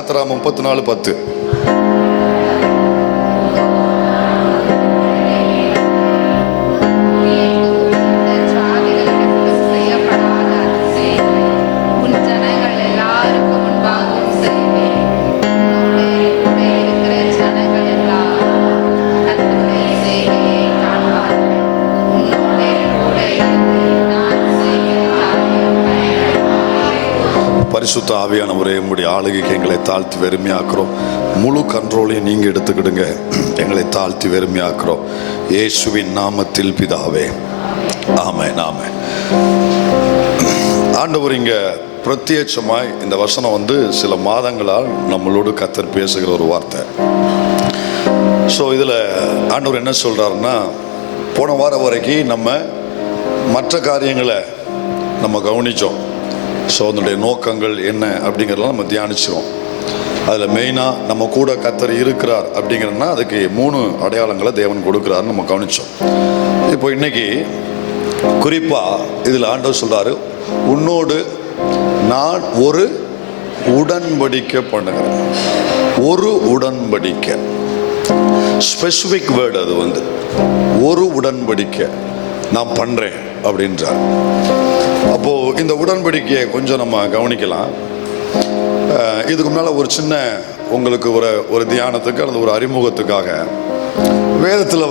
யாத்திரா 34:10. பரிசுத்த ஆவியானவரே, உம்முடைய ஆளுகைக்கு எங்களை தாழ்த்தி வெறுமையாக்குறோம். முழு கண்ட்ரோலையும் நீங்க எடுத்துக்கிடுங்க. எங்களை தாழ்த்தி வெறுமையாக்குறோம் இயேசுவின் நாமத்தில் பிதாவே, ஆமென், ஆமென். ஆண்டவர் இங்க பிரத்யட்சமாய் இந்த வசனம் சில மாதங்களால் நம்மளோடு கர்த்தர் பேசுகிற ஒரு வார்த்தை. ஸோ இதில் ஆண்டவர் என்ன சொல்றாருன்னா, போன வாரம் வரைக்கும் நம்ம மற்ற காரியங்களை நம்ம கவனித்தோம். ஸோ அதனுடைய நோக்கங்கள் என்ன அப்படிங்கிறதெல்லாம் நம்ம தியானிச்சிரும். அதில் மெயினாக நம்ம கூட கர்த்தர் இருக்கிறார் அப்படிங்கிறதுனா அதுக்கு 3 அடையாளங்களை தேவன் கொடுக்குறாருன்னு நம்ம கவனித்தோம். இப்போ இன்னைக்கு குறிப்பாக இதில் ஆண்டவர் சொல்கிறாரு, உன்னோடு நான் ஒரு உடன்படிக்கை பண்ணுகிறேன். ஒரு உடன்படிக்கை, ஸ்பெசிஃபிக் வேர்டு. அது ஒரு உடன்படிக்கை நான் பண்ணுறேன் அப்படின்றார். அப்போது இந்த உடன்படிக்கையை கொஞ்சம் நம்ம கவனிக்கலாம். இதுக்கு முன்னால் ஒரு சின்ன உங்களுக்கு ஒரு தியானத்துக்கு அல்லது ஒரு அறிமுகத்துக்காக, வேதத்தில்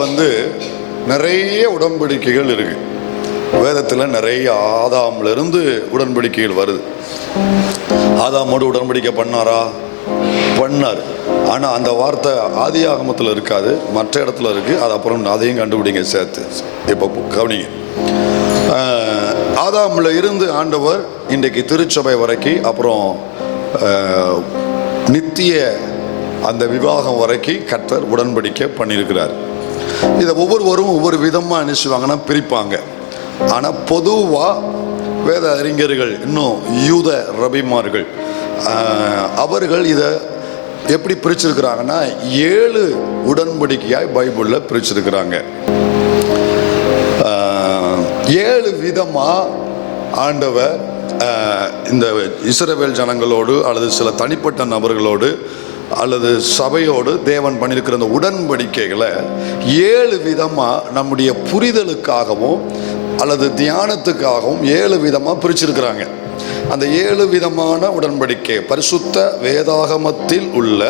நிறைய உடன்படிக்கைகள் இருக்கு. வேதத்தில் நிறைய ஆதாமிலிருந்து உடன்படிக்கைகள் வருது. ஆதாமோடு உடன்படிக்கை பண்ணாரா? பண்ணார். ஆனால் அந்த வார்த்தை ஆதியாகமத்தில் இருக்காது, மற்ற இடத்துல இருக்கு. அது அப்புறம் அதையும் கண்டுபிடிங்க சேர்த்து. இப்போ கவனிங்க. ஆதாமில் இருந்து ஆண்டவர் இன்றைக்கு திருச்சபை வரைக்கும், அப்புறம் நித்திய அந்த விவாகம் வரைக்கும் கர்த்தர் உடன்படிக்கை பண்ணியிருக்கிறார். இதை ஒவ்வொருவரும் ஒவ்வொரு விதமாக நினைச்சுவாங்கன்னா பிரிப்பாங்க. ஆனால் பொதுவாக வேத அறிஞர்கள், இன்னும் யூத ரபிமார்கள், அவர்கள் இதை எப்படி பிரிச்சிருக்கிறாங்கன்னா 7 உடன்படிக்கையாய் பைபிளில் பிரிச்சிருக்கிறாங்க. 7 விதமாக ஆண்டவர் இந்த இஸ்ரவேல் ஜனங்களோடு அல்லது சில தனிப்பட்ட நபர்களோடு அல்லது சபையோடு தேவன் பண்ணியிருக்கிற இந்த உடன்படிக்கைகளை 7 விதமாக நம்முடைய புரிதலுக்காகவும் அல்லது தியானத்துக்காகவும் 7 விதமாக பிரிச்சிருக்கிறாங்க. அந்த 7 விதமான உடன்படிக்கை பரிசுத்த வேதாகமத்தில் உள்ள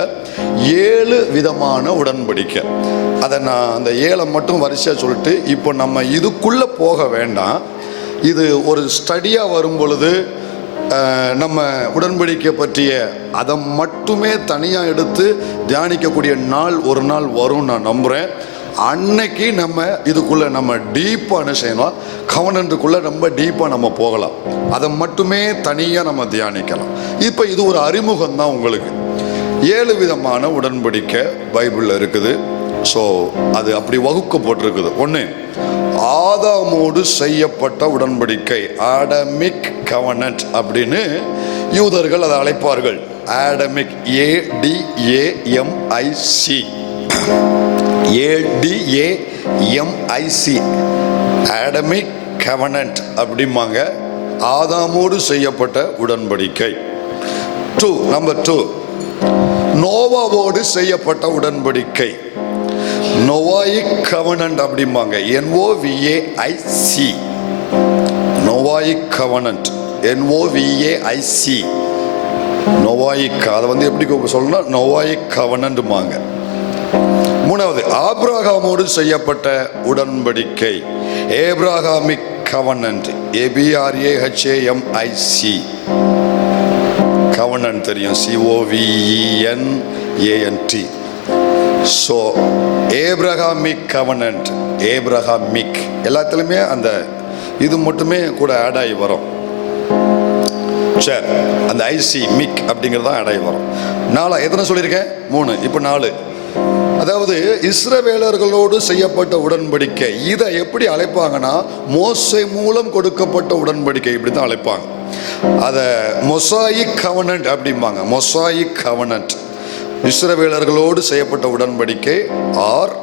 7 விதமான உடன்படிக்கை. அதை நான் அந்த 7 மட்டும் வரிசையாக சொல்லிட்டு, இப்போ நம்ம இதுக்குள்ளே போக வேண்டாம். இது ஒரு ஸ்டடியாக வரும் பொழுது நம்ம உடன்படிக்கை பற்றிய அதை மட்டுமே தனியாக எடுத்து தியானிக்கக்கூடிய நாள் ஒரு நாள் வரும் நான் நம்புகிறேன். அன்னைக்கு நம்ம இதுக்குள்ளே நம்ம டீப்பாக செய்யணும். கவனன்ட்டுக்குள்ளே ரொம்ப டீப்பாக நம்ம போகலாம். அதை மட்டுமே தனியாக நம்ம தியானிக்கலாம். இப்போ இது ஒரு அறிமுகம் தான் உங்களுக்கு. 7 விதமான உடன்படிக்கை பைபிளில் இருக்குது. ஸோ அது அப்படி வகுக்கப்பட்டிருக்குது. 1, ஆதாமோடு செய்யப்பட்ட உடன்படிக்கை, ஆடமிக் கவனன்ட் அப்படின்னு யூதர்கள் அதை அழைப்பார்கள். ஆடமிக், ADAMIC, ஆடமிக் கவனன்ட் அப்படிம்பாங்க. ஆதாமோடு செய்யப்பட்ட உடன்படிக்கை. நம்பர் 2, நோவாவோடு செய்யப்பட்ட உடன்படிக்கை, நோவாயிக் கவனன்ட் அப்படிம்பாங்க. NOVAIC, Noahic covenant, NOVAIC, Noahic. அதை எப்படி சொல்லணும்? நோவாயிக் கவனன்ட்பாங்க. 3வது, ஆபிரகாமோடு செய்யப்பட்ட உடன்படிக்கை, ஏப்ரஹாமிக் கவனன்ட், ABRAHAMIC, கவனன்ட் தெரியும், COVENANT. So Abrahamic covenant, Abrahamic எல்லாத்துலேயுமே அந்த இது மட்டுமே கூட ஆட் ஆகி வரும். சரி, அந்த IC மிக் அப்படிங்கிறது தான் ஆட் ஆகி வரும். 4 எத்தனை சொல்லியிருக்கேன்? 3, இப்போ 4. அதாவது இஸ்ரவேலர்களோடு செய்யப்பட்ட உடன்படிக்கை. இதை எப்படி அழைப்பாங்கன்னா, மோசே மூலம் கொடுக்கப்பட்ட உடன்படிக்கை, இப்படி தான் அழைப்பாங்க. அதை மொசாயிக் கவனன்ட் அப்படிம்பாங்க. மொசாயிக் கவனன்ட், இஸ்ரவேலர்களோடு செய்யப்பட்ட உடன்படிக்கை, ஆர்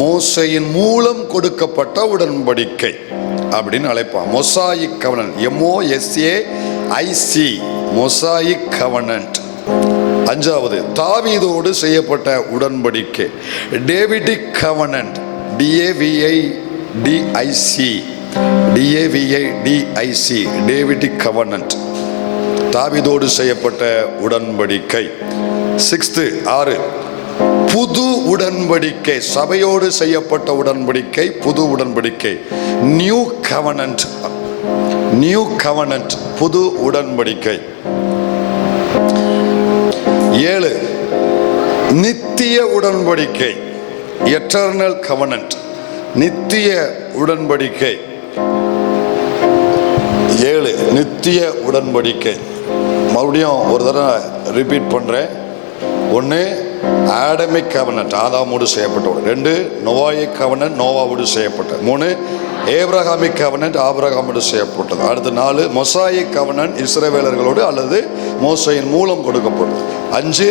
மோசையின் மூலம் கொடுக்கப்பட்ட உடன்படிக்கை அப்படின்னு அழைப்பான். Mosaic covenant, MOSAIC, Mosaic covenant. அஞ்சாவது, தாவீதோடு செய்யப்பட்ட உடன்படிக்கை, Davidic covenant, DAVIDIC, Davidic covenant, தாவீதோடு செய்யப்பட்ட உடன்படிக்கை. 6, புது உடன்படிக்கை, சபையோடு செய்யப்பட்ட உடன்படிக்கை, புது உடன்படிக்கை, நியூ கவனன்ட், புது உடன்படிக்கை. 7, நித்திய உடன்படிக்கை, எட்டர்னல் கவனன்ட், நித்திய உடன்படிக்கை. 7, நித்திய உடன்படிக்கை. மறுபடியும் ஒரு தடவை ரிப்பீட் பண்றேன். 1, ஆடமிக் கவனன்ட், ஆதாமோடு செய்யப்பட்டது. 2, நோவாயிக் கவனன்ட், நோவாவோடு செய்யப்பட்டது. 3, ஏப்ரஹாமிக் கவனன்ட், ஆபிரகாமோடு செய்யப்பட்டது. அடுத்து 4, மொசாயிக் கவனன்ட், இஸ்ரவேலர்களோடு அல்லது மோசையின் மூலம் கொடுக்கப்பட்டது. 5,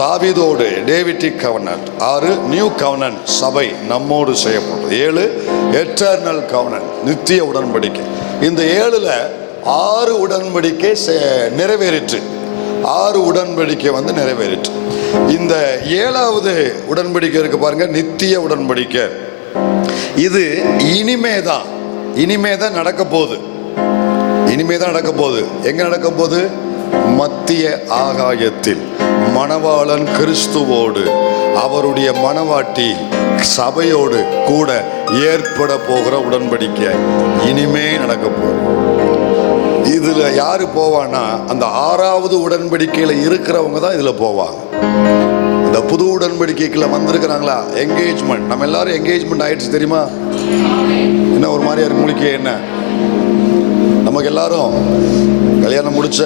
தாவீதோடு, டேவிடிக் கவனன்ட். 6, நியூ கவனன்ட், சபை நம்மோடு செய்யப்பட்டது. 7, எட்டர்னல் கவனன்ட், நித்திய உடன்படிக்கை. இந்த 7ல் 6 உடன்படிக்கை நிறைவேறிற்று. 6 உடன்படிக்கை நிறைவேறிற்று. இந்த 7வது உடன்படிக்கை இருக்கு பாருங்க, நித்திய உடன்படிக்கை. இது இனிமேதான் நடக்க போகுது. எங்க நடக்க போகுது? மத்திய ஆகாயத்தில் மணவாளன் கிறிஸ்துவோடு அவருடைய மணவாட்டி சபையோடு கூட ஏற்பட போகிற உடன்படிக்கை இனிமே நடக்க போகுது. இதுல யாரு போவான்னா, அந்த 6வது உடன்படிக்கையில இருக்கிறவங்க தான் இதுல போவாங்க. இந்த புது உடன்படிக்கைக்குள்ள வந்திருக்கிறாங்களா, என்கேஜ்மெண்ட். நம்ம எல்லாரும் என்கேஜ்மெண்ட் ஆயிடுச்சு தெரியுமா? என்ன ஒரு மாதிரியா இருக்கு முழிக்க? என்ன நமக்கு எல்லாரும் கல்யாணம் முடிச்ச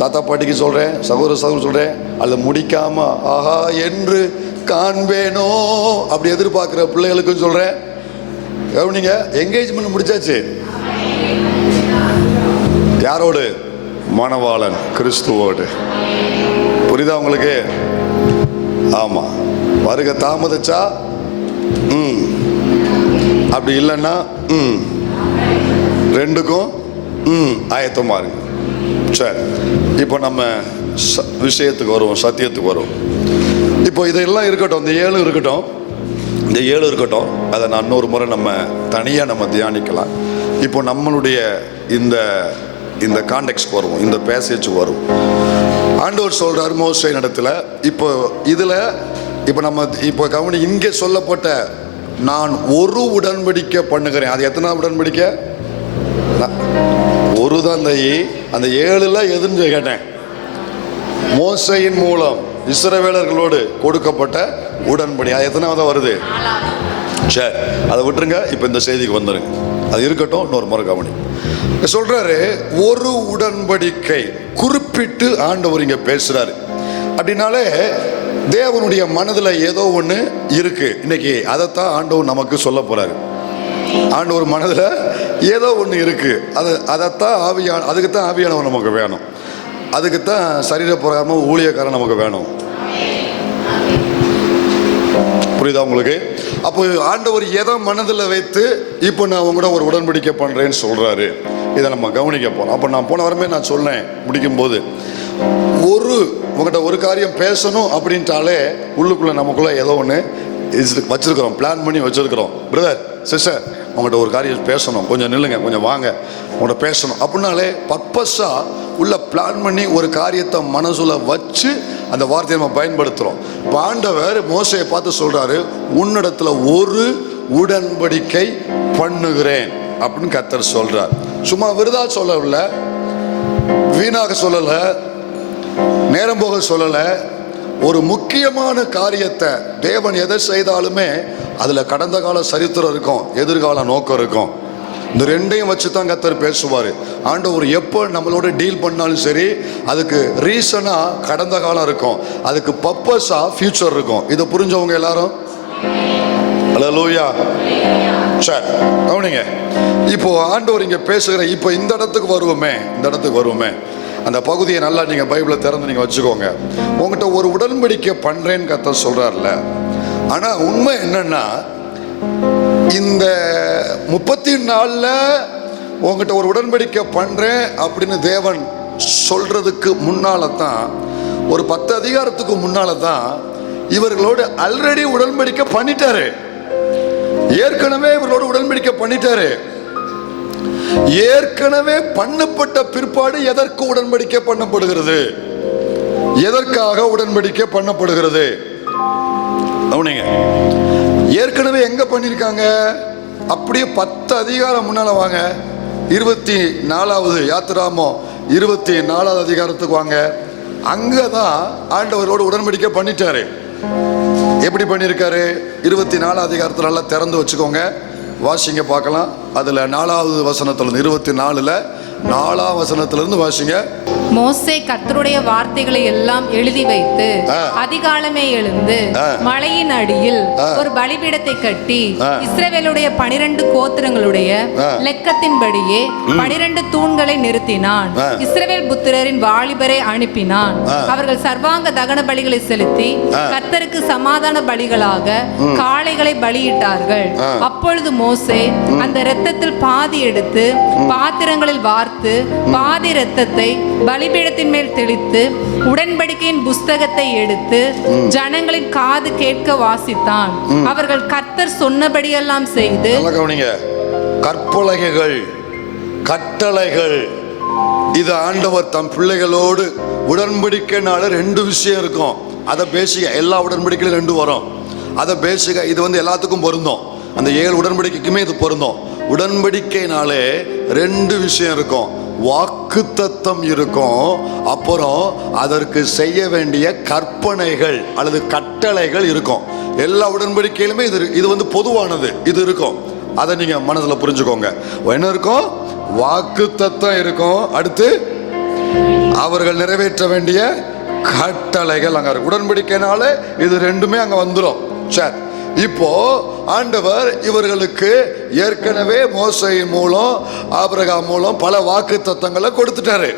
தாத்தா பாட்டிக்கு சொல்றேன், சகோதர சொல்றேன், அல்ல முடிக்காம ஆஹா என்று காண்பேனோ அப்படி எதிர்பார்க்கிற பிள்ளைகளுக்கும் சொல்றேன், கவனிங்க, என்கேஜ்மெண்ட் முடிச்சாச்சு. யாரோடு? மணவாளன் கிறிஸ்துவோடு. புரியுதா உங்களுக்கு? ஆமா. வருக தாமதிச்சா அப்படி இல்லைன்னா ரெண்டுக்கும் ஆயத்தமா இருங்க. சரி, இப்போ நம்ம விஷயத்துக்கு வருவோம், சத்தியத்துக்கு வருவோம். இப்போ இதெல்லாம் இருக்கட்டும், இந்த 7 இருக்கட்டும். அதை நான் இன்னொரு முறை நம்ம தனியாக நம்ம தியானிக்கலாம். இப்போ நம்மளுடைய இந்த கான்டெக்ஸ்ட் வருவோம், இந்த பேசேஜுக்கு வருவோம். ஆண்டவர் சொல்றாரு மோசே இடத்துல, இப்போ நம்ம கவனி, இங்கே சொல்லப்பட்ட நான் ஒரு உடன்படிக்கை பண்ணுகிறேன். அது எத்தனை உடன்படிக்கை? ஒரு தான். அந்த 7ல் எதுன்னு கேட்டேன்? மோசையின் மூலம் இஸ்ரவேலர்களோடு கொடுக்கப்பட்ட உடன்படிக்கை. அது எத்தனாவது வருது? சரி, அதை விட்டுருங்க. இப்போ இந்த செய்திக்கு வந்துருங்க. அது இருக்கட்டும், இன்னொரு முறை கவனி. சொல்றாரு ஒரு உடன்படிக்கை, குறிப்பிட்டு ஆண்டவர் இங்க பேசுறாரு. அப்படின்னாலே தேவனுடைய மனதுல ஏதோ ஒண்ணு இருக்கு. இன்னைக்கு அதைத்தான் ஆண்டவர் நமக்கு சொல்ல போறாரு. ஆண்டவர் மனதுல ஏதோ ஒண்ணு இருக்கு. அதைத்தான் அதுக்குத்தான் ஆவியானவர் நமக்கு வேணும். அதுக்குத்தான் சரீர பிரகாரமா ஊழியக்காரன் நமக்கு வேணும். புரியுதா உங்களுக்கு? அப்போ ஆண்டவர் எதை மனதில் வைத்து இப்போ நான் உங்க கூட ஒரு உடன்படிக்கை பண்றேன்னு சொல்றாரு. இதை நம்ம கவனிக்க போறோம். அப்போ நான் போன வாரமே நான் சொன்னேன், முடிக்கும் போது உங்கள்கிட்ட ஒரு காரியம் பேசணும் அப்படின்ட்டாலே உள்ளுக்குள்ள நமக்குள்ள ஏதோ ஒன்று வச்சிருக்கிறோம், பிளான் பண்ணி வச்சிருக்கிறோம். பிரதர், சிஸ்டர், உங்கள்கிட்ட ஒரு காரியம் பேசணும், கொஞ்சம் நில்லுங்க, கொஞ்சம் வாங்க, உங்கள்கிட்ட பேசணும் அப்படின்னாலே பர்பஸா உள்ள பிளான் பண்ணி ஒரு காரியத்தை மனசுல வச்சு அந்த வார்த்தையை நம்ம பயன்படுத்துறோம். இப்போ ஆண்டவர் மோசையை பார்த்து சொல்றாரு, உன்னிடத்துல ஒரு உடன்படிக்கை பண்ணுகிறேன் அப்படின்னு கர்த்தர் சொல்றார். சும்மா விருதா சொல்லல, வீணாக சொல்லல, நேரம் போக சொல்லல. ஒரு முக்கியமான காரியத்தை தேவன் எதை செய்தாலுமே அதுல கடந்த கால சரித்திரம் இருக்கும், எதிர்கால நோக்கம் இருக்கும். இந்த ரெண்டையும் வச்சு தான் கர்த்தர் பேசுவார். ஆண்டவர் எப்போ நம்மளோட டீல் பண்ணாலும் சரி, அதுக்கு ரீசனா கடந்த காலம் இருக்கும், அதுக்கு பர்பஸா ஃபியூச்சர் இருக்கும். இதை புரிஞ்சவங்க எல்லாரும் அல்லேலூயா. சரி, கவனிங்க. இப்போ ஆண்டவர் இங்க பேசுகிற இப்போ இந்த இடத்துக்கு வருவோமே. அந்த பகுதியை நல்லா நீங்க பைபிளை திறந்து நீங்க வச்சுக்கோங்க. உங்ககிட்ட ஒரு உடன்படிக்கை பண்றேன்னு கர்த்தர் சொல்றாருல. ஆனா உண்மை என்னன்னா, இந்த 34 உங்ககிட்ட ஒரு உடன்படிக்கை பண்றேன் அப்படின்னு தேவன் சொல்றதுக்கு முன்னால தான் ஒரு 10 அதிகாரத்துக்கு முன்னால தான் இவர்களோடு ஆல்ரெடி உடன்படிக்கை பண்ணிட்டாரு. ஏற்கனவே இவர்களோடு உடன்படிக்கை பண்ணிட்டாரு. ஏற்கனவே பண்ணப்பட்ட பிற்பாடு எதற்கு உடன்படிக்கை பண்ணப்படுகிறது? எதற்காக உடன்படிக்கை பண்ணப்படுகிறது? ஏற்கனவே எங்க பண்ணிருக்காங்க? அப்படியே 10 அதிகாரம் முன்னால வாங்க. 24வது யாத்திராமோ 24வது அதிகாரத்துக்கு வாங்க. அங்கதான் ஆண்டவரோடு உடன்படிக்கை பண்ணிட்டாரு. எப்படி பண்ணிருக்காரு? 24வது அதிகாரத்துல நல்லா திறந்து வச்சுக்கோங்க, வாசிங்க பார்க்கலாம். அதுல 4வது வசனத்துல 24ல 4ஆம் வசனத்திலிருந்து வாசிங்க. மோசே கர்த்தருடைய வார்த்தைகளை எல்லாம் எழுதி வைத்து அதிகாலமே எழுந்து மலையின் அடியில் ஒரு பலிபீடத்தை கட்டி இஸ்ரவேலுடைய 12 கோத்திரங்களுடைய லெக்கத்தின்படியே 12 தூண்களை நிறுத்தினான். இஸ்ரவேல் புத்திரரின் வாலிபரை அனுப்பினான். அவர்கள் சர்வாங்க தகன பலிகளை செலுத்தி கர்த்தருக்கு சமாதான பலிகளாக காளைகளை பலியிட்டார்கள். அப்பொழுது மோசே அந்த இரத்தத்தில் பாதி எடுத்து பாத்திரங்களில் வார்த்து பாதி இரத்தத்தை பலிபீடத்தின் மேல் தெளித்து உடன்படிக்கையின் புஸ்தகத்தை எடுத்து ஜனங்களின் காது கேட்க வாசித்தான். அவர்கள் கர்த்தர் சொன்னபடியெல்லாம் செய்து. கற்பலகைகள், கட்டளைகள், இது ஆண்டவர் தம் பிள்ளைகளோடு உடன்படிக்கைனால 2 விஷயம் இருக்கும். அதை பேசிக்க எல்லா உடன்படிக்கையிலும் 2 வரும். அதை பேசிக்க இது எல்லாத்துக்கும் பொருந்தும். அந்த 7 உடன்படிக்கைக்குமே இது பொருந்தும். உடன்படிக்கைனாலே 2 விஷயம் இருக்கும். வாக்குத்தத்தம் இருக்கும், அப்புறம் அதற்கு செய்ய வேண்டிய கற்பனைகள் அல்லது கட்டளைகள் இருக்கும். எல்லா உடன்படிக்கையிலுமே இது பொதுவானது, இது இருக்கும். அதை நீங்க மனசுல புரிஞ்சுக்கோங்க. என்ன இருக்கும்? வாக்குத்தத்தம் இருக்கும். அடுத்து அவர்கள் நிறைவேற்ற வேண்டிய கட்டளைகள் அங்க இருக்கு. உடன்படிக்கைனால இது 2மே அங்க வந்துடும். சரி, இப்போ ஆண்டவர் இவர்களுக்கு ஏற்கனவே மோசே மூலம் ஆபிரகாம் மூலம் பல வாக்கு தத்தங்களை கொடுத்துட்டாரு.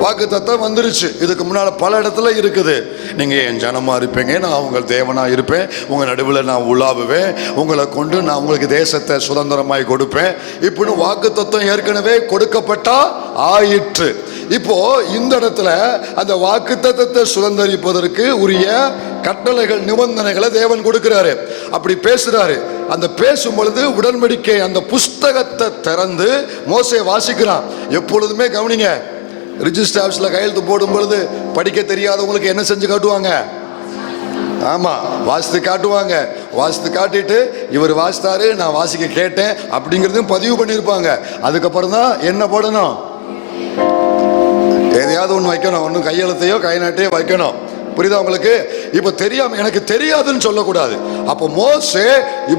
வாக்கு தத்தம் வந்துருச்சு. இதுக்கு முன்னால பல இடத்துல இருக்குது. நீங்க என் ஜனமா இருப்பீங்க, நான் உங்கள் தேவனா இருப்பேன், உங்க நடுவில் நான் உலாவுவேன், உங்களை கொண்டு நான் உங்களுக்கு தேசத்தை சுதந்திரமாய் கொடுப்பேன். இப்படின்னு வாக்கு தத்தம் ஏற்கனவே கொடுக்கப்பட்டா ஆயிற்று. இப்போ இந்த இடத்துல அந்த வாக்கு தத்தத்தை சுதந்திரிப்பதற்கு உரிய கட்டளைகள், நிபந்தனைகளை தேவன் கொடுக்கிறாரு. அப்படி பேசுறாரு. அந்த பேசும் பொழுது உடன்படிக்கை அந்த புஸ்தகத்தை திறந்து மோசே வாசிக்கிறான். எப்பொழுதுமே கவனிங்க, ரிஜிஸ்டர் ஆஃபீஸ்ல கையெழுத்து போடும் பொழுது படிக்க தெரியாதவங்களுக்கு என்ன செஞ்சு காட்டுவாங்க? ஆமா, வாசித்து காட்டுவாங்க. வாசித்து காட்டிட்டு இவர் வாசித்தாரு, நான் வாசிக்க கேட்டேன் அப்படிங்கிறதையும் பதிவு பண்ணியிருப்பாங்க. அதுக்கப்புறம் தான் என்ன போடணும்? எதையாவது ஒன்று வைக்கணும். ஒன்றும் கையெழுத்தையோ கை நாட்டையோ வைக்கணும். புரியுதா உங்களுக்கு? இப்ப தெரியாம எனக்கு தெரியாதுன்னு சொல்லக்கூடாது. அப்ப மோசே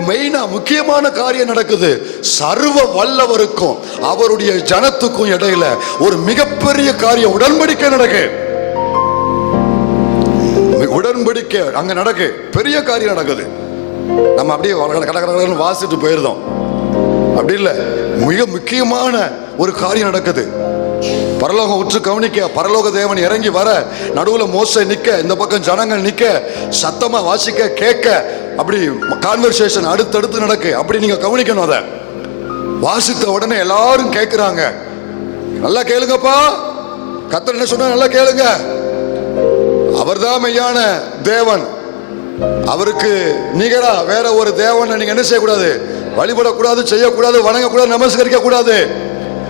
மெயினா முக்கியமான காரியம் நடக்குது. சர்வ வல்லவருக்கும் அவருடைய ஜனத்துக்கும் இடையில ஒரு மிகப்பெரிய காரியம், உடன்படிக்கை நடக்கு. உடன்படிக்கை அங்க நடக்கு, பெரிய காரியம் நடக்குது. நம்ம அப்படியே கடற்கரை வாசிட்டு போயிருந்தோம். அப்படி இல்லை, மிக முக்கியமான ஒரு காரியம் நடக்குது. பரலோகம் உற்று கவனிக்க, பரலோக தேவன் இறங்கி வர, நடுவில் மோசே நிக்க, இந்த பக்கம் ஜனங்கள் நிக்க, சத்தமா வாசிக்க கேட்க, அப்படி கான்வர்சேஷன் அடுத்தடுத்து நடக்கு. அப்படி நீங்க கவனிக்கணும். அதை வாசித்த உடனே எல்லாரும் கேட்கிறாங்க. நல்லா கேளுங்கப்பா, கர்த்தர் என்ன சொன்னா நல்லா கேளுங்க. அவர்தான் மெய்யான தேவன். அவருக்கு நிகரா வேற ஒரு தேவனை நீங்க என்ன செய்யக்கூடாது? வழிபடக்கூடாது, செய்யக்கூடாது, வணங்கக்கூடாது, நமஸ்கரிக்க கூடாது.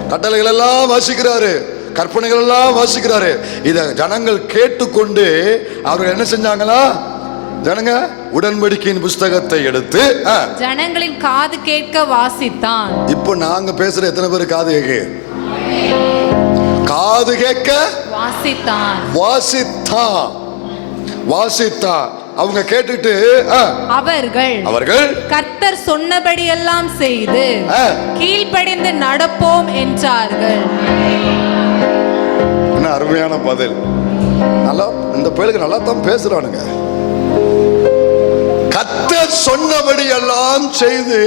கட்டளைகள் எல்லாம் வாசிக்கிறாரு, கற்பனைகள் எல்லாம் வாசிக்கிறாரு. இத ஜனங்கள் கேட்டுக்கொண்டு அவர்கள் என்ன செஞ்சாங்களா? ஜனங்க உடன்படிக்கையின் புஸ்தகத்தை எடுத்து ஜனங்களின் காது கேட்க வாசித்தான். இப்போ நாங்க பேசுற எத்தனை பேர் காது கேட்க? காது கேட்க வாசித்தான். வாசித்தான், வாசித்தான். அவங்க கேட்டுட்டு அவர்கள் கர்த்தர் சொன்னபடி எல்லாம் செய்து கீழ்ப்படிந்து நடப்போம் என்றார்கள். என்ன அருமையான பதில். நல்லா, இந்த பேருக்கு நல்லா தான் பேசுறானுங்க. கர்த்தர் சொன்னபடி எல்லாம் செய்து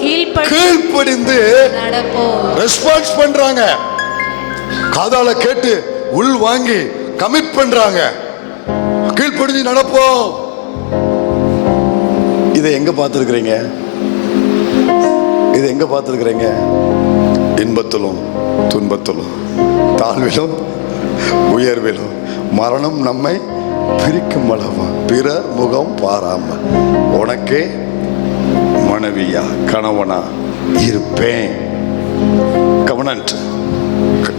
கீழ்ப்படிந்து நடப்போம். ரெஸ்பான்ஸ் பண்றாங்க. காதால கேட்டு உள் வாங்கி கமிட் பண்றாங்க. கீழ்ப்படிஞ்சு நடப்போம். இதை எங்க பார்த்திருக்கிறீங்க? இதை எங்க பார்த்திருக்கிறீங்க? இன்பத்திலும் துன்பத்திலும் தாழ்விலும் உயர்விலும் மரணம் நம்மை பிரிக்கும் அளவா பிறர் முகம் பாராம உனக்கே மனைவியா கணவனா இருப்பேன். கவனன்ட்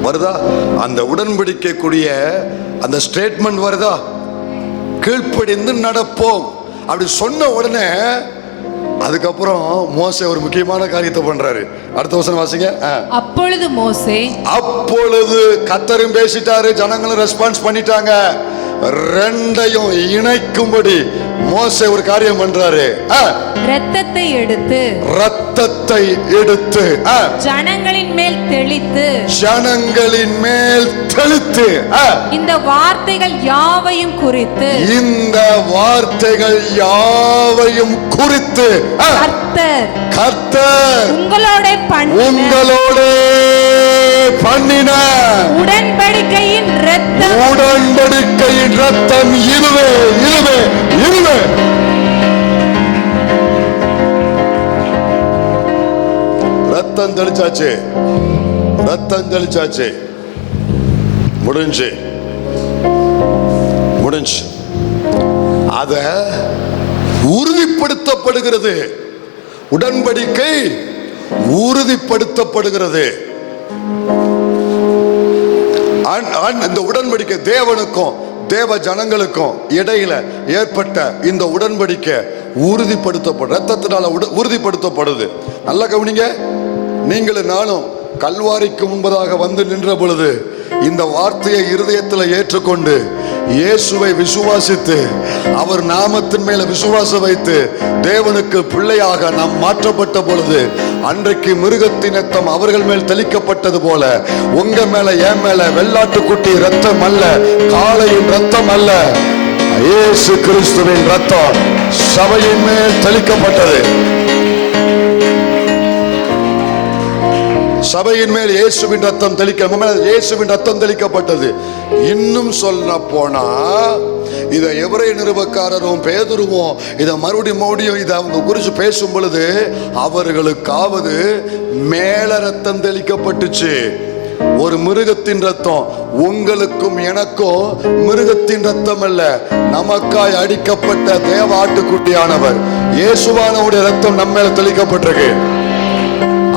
வருதா? அந்த உடன்படிக்கக்கூடிய அந்த ஸ்டேட்மெண்ட் வருதா? கீழ்ப்படிந்து நடப்போம் அப்படி சொன்ன உடனே அதுக்கப்புறம் மோசே ஒரு முக்கியமான காரியத்தை பண்றாரு. அடுத்த வசனம் வாசிங்க. அப்பொழுது கர்த்தரும் பேசிட்டாரு, ஜனங்களும் ரெஸ்பான்ஸ் பண்ணிட்டாங்க. ரெண்டையும் இணைக்கும்படி மோசே ஒரு காரியம் பண்றாரு. இரத்தத்தை எடுத்து ஜனங்களின் மேல் தெளித்து இந்த வார்த்தைகள் யாவையும் குறித்து கர்த்தர் உங்களோட பண்ணின உடன்படிக்கையின் இரத்தம் இதுவே. ரத்தம் தெளிச்சாச்சு. முடிஞ்சு அத உறுதிப்படுத்தப்படுகிறது. உடன்படிக்கை உறுதிப்படுத்தப்படுகிறது. இந்த உடன்படிக்கை தேவனுக்கும் தேவ ஜனங்களுக்கும் இடையில ஏற்பட்ட இந்த உடன்படிக்கை உறுதிப்படுத்தப்படும், ரத்தத்தினால உறுதிப்படுத்தப்படுது. நல்லா கவனிங்க. நீங்களும் நானும் கல்வாரிக்கு முன்பதாக வந்து நின்ற பொழுது இந்த வார்த்தையை இருதயத்தில் ஏற்றுக்கொண்டு இயேசுவை விசுவாசித்து அவர் நாமத்தின் மேல விசுவாசம் வைத்து தேவனுக்கு பிள்ளையாக நாம் மாற்றப்பட்ட பொழுது அன்றைக்கு மிருகத்தின் ரத்தம் அவர்கள் மேல் தெளிக்கப்பட்டது போல உங்க மேல என் மேல வெள்ளாட்டுக்குட்டி ரத்தம் அல்ல, காளையின் ரத்தம் அல்ல, இயேசு கிறிஸ்துவின் ரத்தம் சபையின் மேல் தெளிக்கப்பட்டது. சபையின் மேல் இயேசுவின் ரத்தம் தெளிக்கப்பட்டது. இன்னும் சொல்ல போனா இதை எபிரேய நிருபக்காரரும் பேதுருவும் இதை மறுபடியும் இதை அவங்க குறித்து பேசும் பொழுது அவர்களுக்காவது மேல ரத்தம் தெளிக்கப்பட்டுச்சு. ஒரு மிருகத்தின் ரத்தம், உங்களுக்கும் எனக்கும் மிருகத்தின் ரத்தம் அல்ல, நமக்காய் அடிக்கப்பட்ட தேவ ஆட்டுக்குட்டியானவர் இயேசுவானவருடைய ரத்தம் நம்ம மேல தெளிக்கப்பட்டிருக்கு.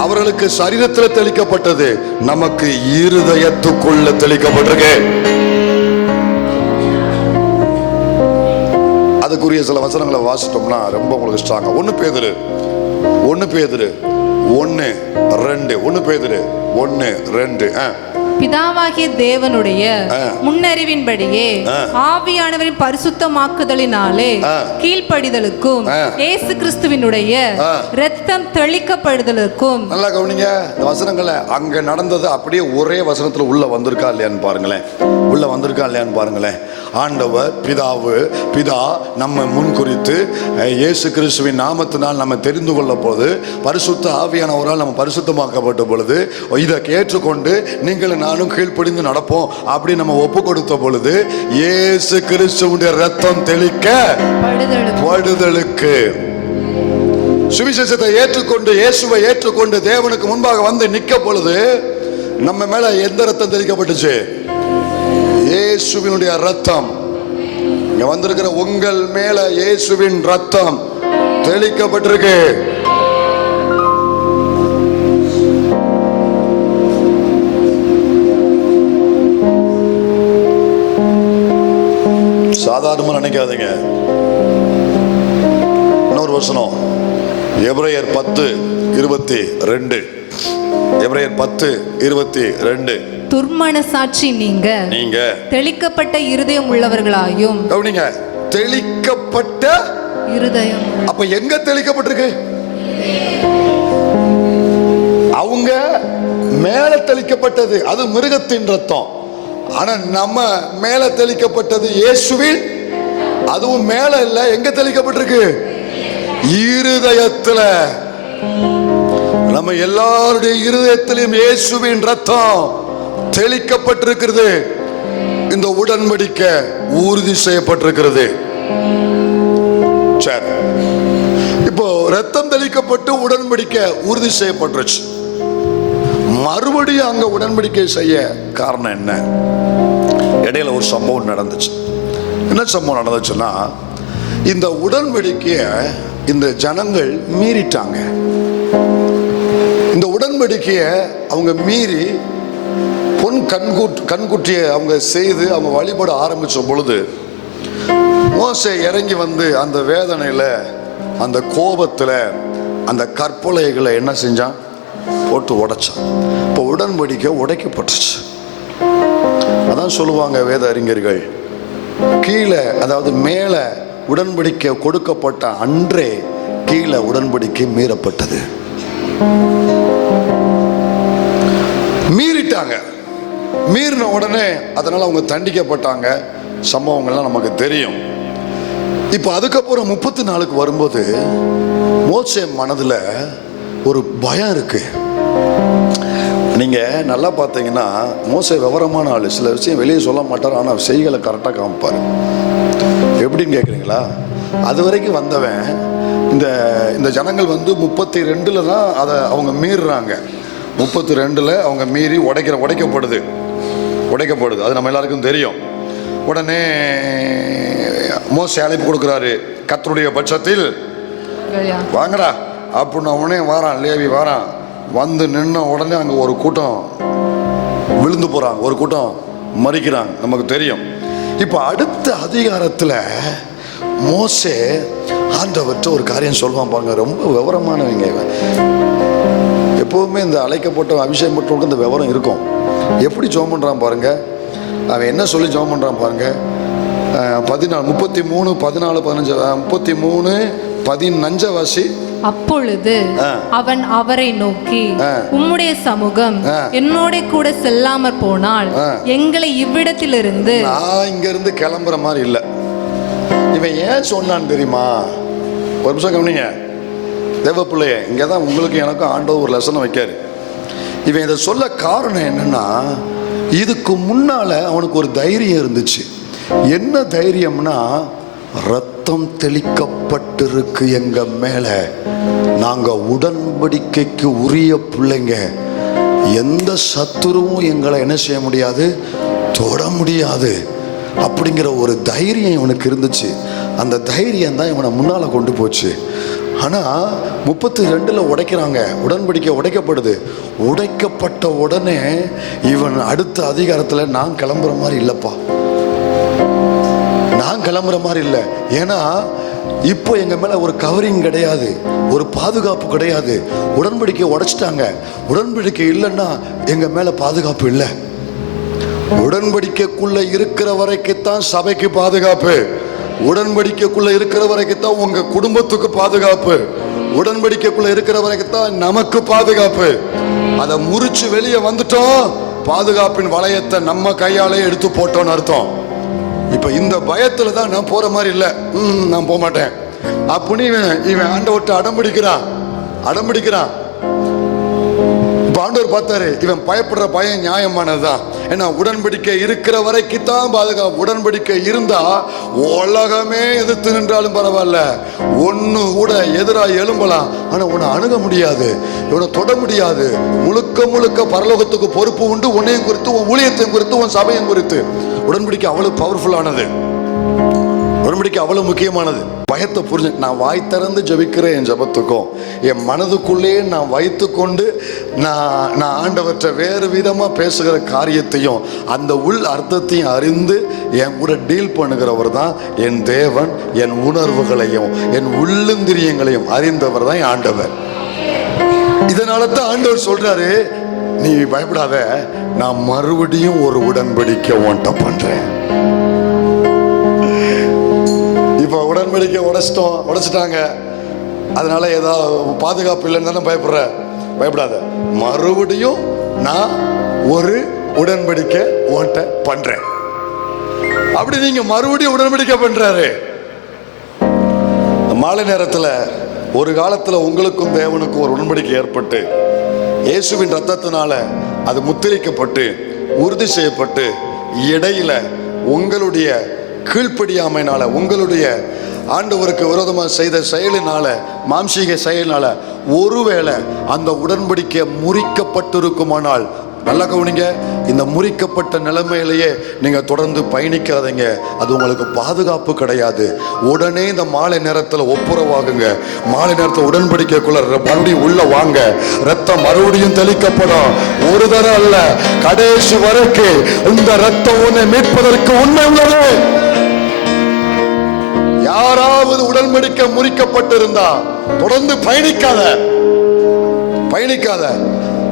அவர்களுக்கு சரீரத்தில் தெளிக்கப்பட்டது, நமக்கு இருதயத்துக்குள்ள தெளிக்கப்பட்டிருக்கு. அதுக்குரிய சில வசனங்களை வாசிட்டோம்னா ரொம்ப உங்களுக்கு ஸ்ட்ராங்கா. 1 பேதுரு 1:2 பிதாவாகிய தேவனுடைய முன்னறிவின்படியே ஆவியானவரின் பரிசுத்தமாக்குதலினாலே கீழ்ப்படிதலுக்கும் இயேசு கிறிஸ்துவினுடைய இரத்தம் தெளிக்கப்படுதலுக்கும். நல்லா கவனிங்க இந்த வசனங்களை. அங்க நடந்தது அப்படியே ஒரே வசனத்துல உள்ள வந்திருக்கா இல்லையான்னு பாருங்களேன். ஆண்டவர் பிதா நம்ம முன் குறித்து இயேசு கிறிஸ்துவின் நாமத்தினால் நம்ம தெரிந்து கொள்ள போது பரிசுத்த ஆவியானவரால் நம்ம பரிசுத்தமாக்கப்பட்ட பொழுது இதை ஏற்றுக்கொண்டு நீங்களும் நானும் கீழ்ப்படிந்து நடப்போம் அப்படி நம்ம ஒப்பு கொடுத்த பொழுது இயேசு கிறிஸ்துவுடைய ரத்தம் தெளிக்கப்படுதலுக்கு சுவிசேஷத்தை ஏற்றுக்கொண்டு இயேசுவை ஏற்றுக்கொண்டு தேவனுக்கு முன்பாக வந்து நிற்க பொழுது நம்ம மேல எந்த ரத்தம் தெளிக்கப்பட்டுச்சு? இயேசுவினுடைய ரத்தம். இங்க வந்திருக்கிற உங்கள் மேல இயேசுவின் ரத்தம் தெளிக்கப்பட்டிருக்கு. சாதாரணமா நினைக்காதீங்க. இன்னொரு வசனம் எபிரேயர் 10:22. எபிரேயர் 10:22. துர்மனசாட்சி நீங்க தெளிக்கப்பட்ட இருதயம் உள்ளவர்களாயும். கவனிங்க, தெளிக்கப்பட்ட இருதயம். அப்ப எங்க தெளிக்கப்பட்டிருக்கு? அவங்க மேல தெளிக்கப்பட்டது அது மிருகத்தின் ரத்தம். ஆனா நம்ம மேல தெளிக்கப்பட்டது இயேசுவின். அதுவும் மேல இல்ல, எங்க தெளிக்கப்பட்டிருக்கு? இருதயத்துல. நம்ம எல்லாருடைய இருதயத்திலும் இயேசுவின் ரத்தம் தெளிக்கப்பட்டிருக்கிறது. இந்த உடன்படிக்கை உறுதி செய்யப்பட்டிருக்கிறது. சரி, இப்போ ரத்தம் தெளிக்கப்பட்டு உடன்படிக்கை உறுதி செய்யப்பட்டுருச்சு. மறுபடியும் அங்க உடன்படிக்கை செய்ய காரணம் என்ன? இடையில ஒரு சம்பவம் நடந்துச்சு. என்ன சம்பவம் நடந்துச்சுன்னா, இந்த உடன்படிக்கைய இந்த ஜனங்கள் மீறிட்டாங்க. இந்த உடன்படிக்கைய அவங்க மீறி பொன் கண்குட்டியை அவங்க செய்து அவங்க வழிபட ஆரம்பிச்ச பொழுது மோசே இறங்கி வந்து அந்த வேதனையில, அந்த கோபத்துல அந்த கற்பலைகளை என்ன செஞ்சான்? போட்டு உடைச்சான். இப்போ உடன்படிக்கை உடைக்கப்பட்டுச்சு. அதான் சொல்லுவாங்க வேத அறிஞர்கள், கீழே அதாவது மேலே உடன்படிக்கை கொடுக்கப்பட்ட அன்றே கீழே உடன்படிக்கை மீறப்பட்டது. மீறிட்டாங்க. மீறின உடனே அதனால அவங்க தண்டிக்கப்பட்டாங்க. சம்பவங்கள்லாம் நமக்கு தெரியும். இப்போ அதுக்கப்புறம் 34 வரும்போது மோசே மனதில் ஒரு பயம் இருக்கு. நீங்க நல்லா பார்த்தீங்கன்னா மோசே விவரமான ஆளு. சில விஷயம் வெளியே சொல்ல மாட்டார், ஆனால் செய்களை கரெக்டாக காமிப்பார். எப்படின்னு கேட்குறீங்களா? அது வரைக்கும் வந்தவன் இந்த ஜனங்கள் 32 தான் அதை அவங்க மீறுறாங்க. 32 அவங்க மீறி உடைக்கப்படுது. அது நம்ம எல்லாருக்கும் தெரியும். உடனே மோசே அழைப்பு கொடுக்குறாரு, கர்த்தருடைய பட்சத்தில் வாங்கடா அப்படின்னு. உடனே வாரான், லேவி வாரான். வந்து நின்ன உடனே அங்கே ஒரு கூட்டம் விழுந்து போகிறாங்க, ஒரு கூட்டம் மறிக்கிறாங்க, நமக்கு தெரியும். இப்போ அடுத்த அதிகாரத்தில் மோசே ஆண்டவர்கிட்ட ஒரு காரியம் சொல்லுவான் பாருங்க. ரொம்ப விவரமானவங்க. எப்போவுமே இந்த அழைக்கப்பட்ட அபிஷேகம் பெற்றவங்களுக்கு இந்த விவரம் இருக்கும். எப்படி ஜெபம் பண்ணுறான் பாருங்க. அவன் என்ன சொல்லி ஜெபம் பண்ணுறான் பாருங்க. 33 14 15 33 15 வாசி. அப்பொழுது அவன் அவரை நோக்கி, உம்முடைய சமூகம் என்னோட கூட செல்லாமற் போனால் எங்களை இவ்விடத்திலிருந்து நான் இங்க இருந்து கிளம்புற மாதிரி இல்லை. இவன் ஏன் சொன்னான்னு தெரியுமா? ஒரு நிமிஷம் கவனிங்க தேவ பிள்ளைய. இங்கதான் உங்களுக்கு எனக்கும் ஆண்டவர் ஒரு லெசன் வைக்காரு. இவன் இதை சொல்ல காரணம் என்னன்னா, இதுக்கு முன்னால அவனுக்கு ஒரு தைரியம் இருந்துச்சு. என்ன தைரியம்னா, ரத்தம் தெளிக்கப்பட்டிருக்கு எங்க மேல, நாங்க உடன்படிக்கைக்கு உரிய பிள்ளைங்க, எந்த சத்துருவும் எங்களை என்ன செய்ய முடியாது, தொட முடியாது அப்படிங்கிற ஒரு தைரியம் இவனுக்கு இருந்துச்சு. அந்த தைரியம் தான் இவனை முன்னால கொண்டு போச்சு. ஆனா 32 உடைக்கிறாங்க, உடன்படிக்கை உடைக்கப்படுது. உடைக்கப்பட்ட உடனே இவன் அடுத்த அதிகாரத்துல நான் கிளம்புற மாதிரி இல்லப்பா, நான் கிளம்புற மாதிரி இல்லை. ஏன்னா இப்போ எங்க மேல ஒரு கவரிங் கிடையாது, ஒரு பாதுகாப்பு கிடையாது. உடன்படிக்கை உடைச்சிட்டாங்க. உடன்படிக்கை இல்லைன்னா எங்க மேல பாதுகாப்பு இல்லை. உடன்படிக்கைக்குள்ள இருக்கிற வரைக்குத்தான் சபைக்கு பாதுகாப்பு. உடன்படிக்கைக்குள்ள இருக்கிற வரைக்குத்தான் உங்க குடும்பத்துக்கு பாதுகாப்பு. உடன்படிக்கைக்குள்ள இருக்கிற வரைக்குத்தான் நமக்கு பாதுகாப்பு. அதை முறிச்சு வெளியே வந்துட்டோம், பாதுகாப்பின் வளையத்தை நம்ம கையாலே எடுத்து போட்டோம்னு அர்த்தம். இப்ப இந்த பயத்துல தான் நான் போற மாதிரி இல்லை, நான் போக மாட்டேன் அப்படின்னு இவன் ஆண்டவர்கிட்ட அடம்பிடிக்கிறான். இப்ப ஆண்டவர் பார்த்தாரு, இவன் பயப்படுற பயம் நியாயமானதுதான். ஏன்னா உடன்படிக்கை இருக்கிற வரைக்கும் தான் பாதுகாப்பு. உடன்படிக்கை இருந்தா உலகமே எதிர்த்து நின்றாலும் பரவாயில்ல, ஒன்னு கூட எதிராக எழும்பலாம், ஆனா உன்னை அணுக முடியாது, இவனை தொட முடியாது. முழுக்க முழுக்க பரலோகத்துக்கு பொறுப்பு உண்டு, உன்னையும் குறித்து, உன் ஊழியத்தையும் குறித்து, உன் சபையும் குறித்து. உடன்படிக்கை அவ்வளவு பவர்ஃபுல்லானது, உடன்படிக்கை அவ்வளவு முக்கியமானது. பயத்தை புரிஞ்சு நான் வாய் திறந்து ஜெபிக்கிற என் ஜெபத்துக்கும் என் மனதுக்குள்ளே நான் வைத்து கொண்டு நான் ஆண்டவற்றை வேறு விதமா பேசுகிற காரியத்தையும் அந்த உள் அர்த்தத்தையும் அறிந்து என் கூட டீல் பண்ணுகிறவர் தான் என் தேவன். என் உணர்வுகளையும் என் உள்ளந்திரியங்களையும் அறிந்தவர் தான் என் ஆண்டவர். இதனால தான் ஆண்டவர் சொல்றாரு, நீ பயப்படாத, நான் மறுபடியும் ஒரு உடன்படிக்கை உன்கிட்ட பண்றேன். இப்போ உடன்படிக்கை உடைச்சிட்டாங்க, அதனால ஏதாவது பாதுகாப்பு இல்லைன்னு தானே பயப்படாத, மறுபடியும் நான் ஒரு உடன்படிக்கை உன்கிட்ட பண்றேன். அப்படி நீங்க மறுபடியும் உடன்படிக்கை பண்றாரு. மாலை நேரத்துல ஒரு காலத்துல உங்களுக்கும் தேவனுக்கும் ஒரு உடன்படிக்கை ஏற்பட்டு இயேசுவின் ரத்தத்தினால அது முத்திரிக்கப்பட்டு உறுதி செய்யப்பட்டு, இடையில உங்களுடைய கீழ்ப்படியாமையினால, உங்களுடைய ஆண்டவருக்கு விரோதமாக செய்த செயலினால, மாம்சீக செயலினால ஒருவேளை அந்த உடன்படிக்கை முறிக்கப்பட்டிருக்குமானால், நல்லா கவனிங்க, இந்த முறிக்கப்பட்ட நிலைமையிலேயே நீங்க தொடர்ந்து பயணிக்காதீங்க. அது உங்களுக்கு பாதுகாப்பு கிடையாது. உடனே இந்த மாலை நேரத்தில் ஒப்புரவாகுங்க. மாலை நேரத்தில் உடன்படிக்கைக்குள்ள மறுபடியும் உள்ள வாங்க. ரத்தம் மறுபடியும் தெளிக்கப்படும். ஒரு தரம் அல்ல, கடைசி வரைக்கும் இந்த ரத்தம் உன்னை மீட்பதற்கு உண்மை உள்ளது. யாராவது உடன்படிக்கை முறிக்கப்பட்டிருந்தா தொடர்ந்து பயணிக்காத.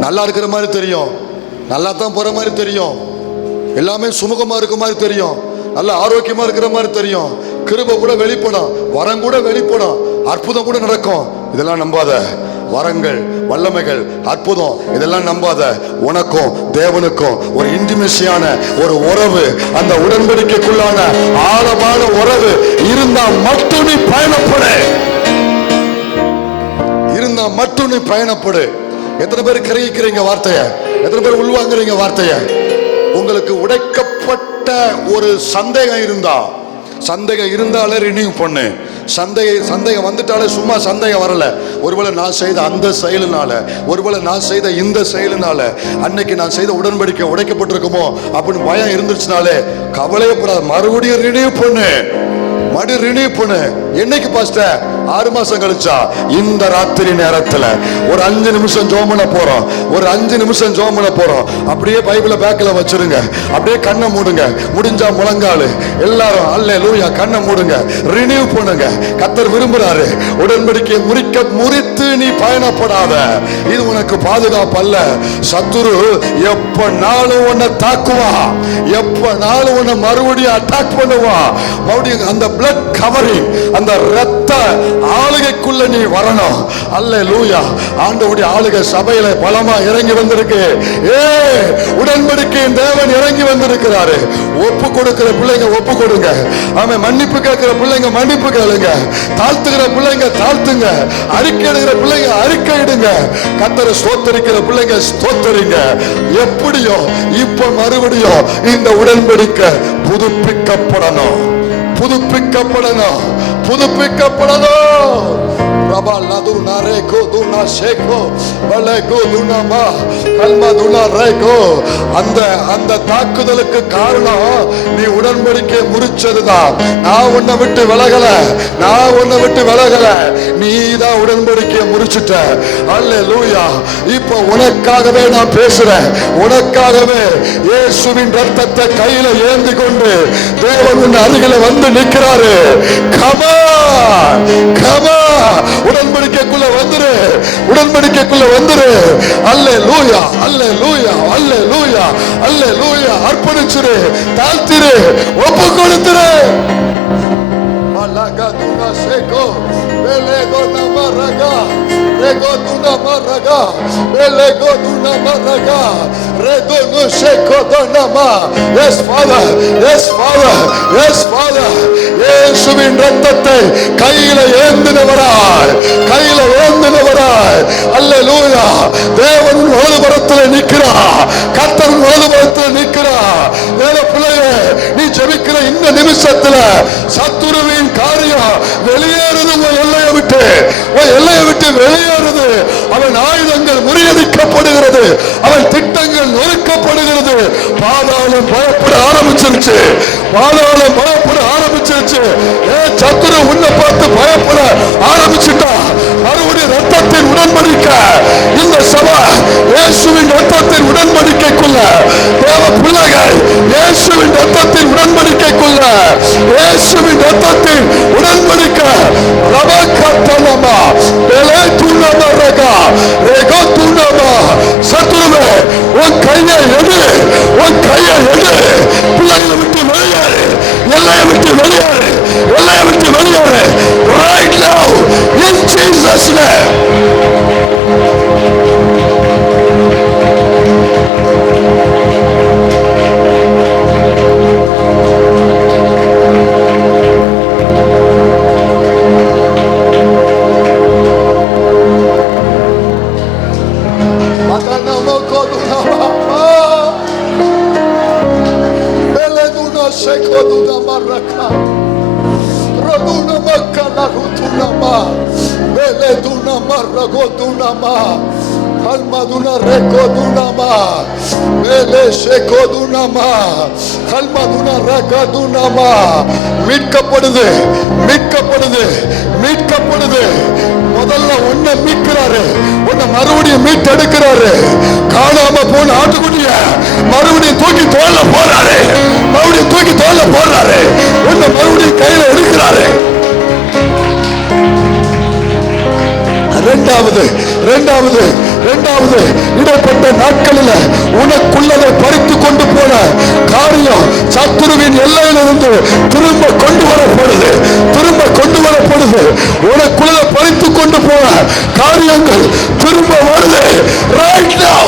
நல்லா இருக்கிற மாதிரி தெரியும், நல்லா தான் போற மாதிரி தெரியும், எல்லாமே சுமூகமா இருக்க மாதிரி தெரியும், நல்ல ஆரோக்கியமா இருக்கிற மாதிரி தெரியும், கிருபை கூட வெளிப்படும், வரம் கூட வெளிப்படும், அற்புதம் கூட நடக்கும். இதெல்லாம் நம்பாத. வரங்கள், வல்லமைகள், அற்புதம் இதெல்லாம் நம்பாத. உனக்கும் தேவனுக்கும் ஒரு இன்டிமெசியான ஒரு உறவு, அந்த உடன்படிக்கைக்குள்ளான ஆழமான உறவு இருந்தா மட்டும் நீ பயணப்படு. எத்தனை பேர் கிரகிக்கிறீங்க வார்த்தைய? எத்தனை பேர் உள்வாங்குறீங்க வார்த்தைய? உங்களுக்கு உடைக்கப்பட்ட ஒரு சந்தேகம் இருந்தாலே ரினியூ பண்ணு. சந்தேகம் வந்துட்டாலே சும்மா சந்தேகம் வரல. ஒருவேளை நான் செய்த அந்த செயலினால, ஒருவேளை நான் செய்த இந்த செயலினால அன்னைக்கு நான் செய்த உடன்படிக்கை உடைக்கப்பட்டிருக்குமோ அப்படின்னு பயம் இருந்துச்சுனாலே கவலையப்படாத. மறுபடியும் ரினியூ பண்ணு. என்னைக்கு பாஸ்டர்? 6 மாசம் கழிச்சா? இந்த ராத்திரி நேரத்துல ஒரு 5 நிமிஷம் ஜெபம் பண்ண போறோம். அப்படியே பைபிளை பேக்ல வச்சிருங்க. அப்படியே கண்ணை மூடுங்க. முடிஞ்சா முழங்காலு எல்லாரும் அல்லேலூயா கண்ணை மூடுங்க. ரினியூ பண்ணுங்க. கர்த்தர் விரும்புறாரு. உடன்படிக்கையை முறித்து நீ பயணப்படாத. இது உனக்கு பாதுகாப்பு அல்ல. சத்துரு எப்பனாலும் உன்னை தாக்குவா, எப்பனாலும் உன்னை மறுபடியும் அட்டாக் பண்ணுவா. மறுபடியும் அந்த பிளட் கவரிங், அந்த ரத்த ஆளுகைக்குள்ள நீ வரணும். அல்லேலூயா. ஆண்டவருடைய ஆளுகை சபையில பலமா இறங்கி வந்திருக்கு. உடன்படிக்கையின் தேவன் இறங்கி வந்திருக்கிறாரு. ஒப்பு கொடுக்கிற பிள்ளைங்க ஒப்பு கொடுங்க. ஆமென். மன்னிப்பு கேட்கிற பிள்ளைங்க மன்னிப்பு கேளுங்க. தாழ்த்துகிற பிள்ளைங்க தாழ்த்துங்க. அறிக்கை எடுக்கிற பிள்ளைங்க அறிக்கை இடுங்க. கர்த்தரை ஸ்தோத்தரிக்கிற பிள்ளைங்க ஸ்தோத்தரிங்க. எப்படியோ இப்ப மறுபடியும் இந்த உடன்படிக்கை புதுப்பிக்கப்படணும். அந்த தாக்குதலுக்கு காரணம் நீ உடன்படிக்கை முறிச்சதுதான். நான் உன்னை விட்டு விலகல, நீதான் உடன்படிக்கையை முறிச்சிட்ட. அல்லேலூயா. இப்ப உனக்காகவே நான் பேசுறேன். உனக்காகவே இயேசுவின் ரத்தத்தை கையில ஏந்தி கொண்டு தேவன் உன் அருகில வந்து நிற்கிறாரு. உடன்படிக்கைக்குள்ள வந்துரு. அல்லேலூயா. அர்ப்பணிச்சிரு, தாழ்த்திரு, ஒப்பு கொடுத்துரு. Yes Father, இயேசுவின் ரத்தத்தை கையில ஏந்தினவராய், அல்லேலூயா. தேவன் வலதுபுறத்தில் நிற்கிறார். கர்த்தர் வலதுபுறத்தில் நிற்கிறார். பிள்ளையே, நீ ஜெபிக்கிற இந்த நிமிஷத்துல சத்துருவின் காரியம் வெளியேறுது. உன் எல்லையை விட்டு வெளியேறுது. அவன் ஆயுதங்கள் முறியடிக்கப்படுகிறது. அவன் திட்டங்கள் நொறுக்கப்படுகிறது. பாதாளம் பயப்பட ஆரம்பிச்சிருச்சு. சத்துரு உன்னை பார்த்து பயப்பட ஆரம்பிச்சுட்டா. மறுபடியும் ரத்தத்தின் உடன்படிக்கை. இந்த சபை இயேசுவின் ரத்தத்தின் உடன்படிக்கைக்குள்ள, தேவ பிள்ளைகள் இயேசுவின் ரத்தத்தின் உடன்படிக்கைக்குள்ள, இயேசுவின் ரத்தத்தின் உடன்படிக்கை. ரபகத்தலமா பெலே துனமா ரகா ரெகோ துனமா. சத்துருவே, உன் கையை எடு. பிள்ளைகளை விட்டு வெளியேறு. எல்லையை விட்டு வெளியேறு. Right now in Jesus' name. dunama rago dunama almaduna reko dunama mele sheko dunama almaduna raka dunama மீட்கப்படுது மீட்கப்படுது மீட்கப்படுது. முதல்ல ஒன்ன மீட்கிறாரு, ஒன்ன மறுபடியும் மீட்டெடுக்கிறாரு. காணாம போன ஆட்டுக்குட்டிய மறுபடியும் தூக்கி தோல்ல போறாரு, மறுபடியும் தூக்கி தோல்ல போடுறாரு, ஒன்ன மறுபடியும் கையில எடுக்கிறாரு. இரண்டாவது இடப்பட்ட நாட்களில் உனக்குள்ளதை பறித்து கொண்டு போன காரியம் சத்துருவின் எல்லையிலிருந்து திரும்ப கொண்டு வரப்படுது, திரும்ப கொண்டு வரப்படுது. உனக்குள்ளதை பறித்து கொண்டு போன காரியங்கள் திரும்ப வருது. ரைட் நவ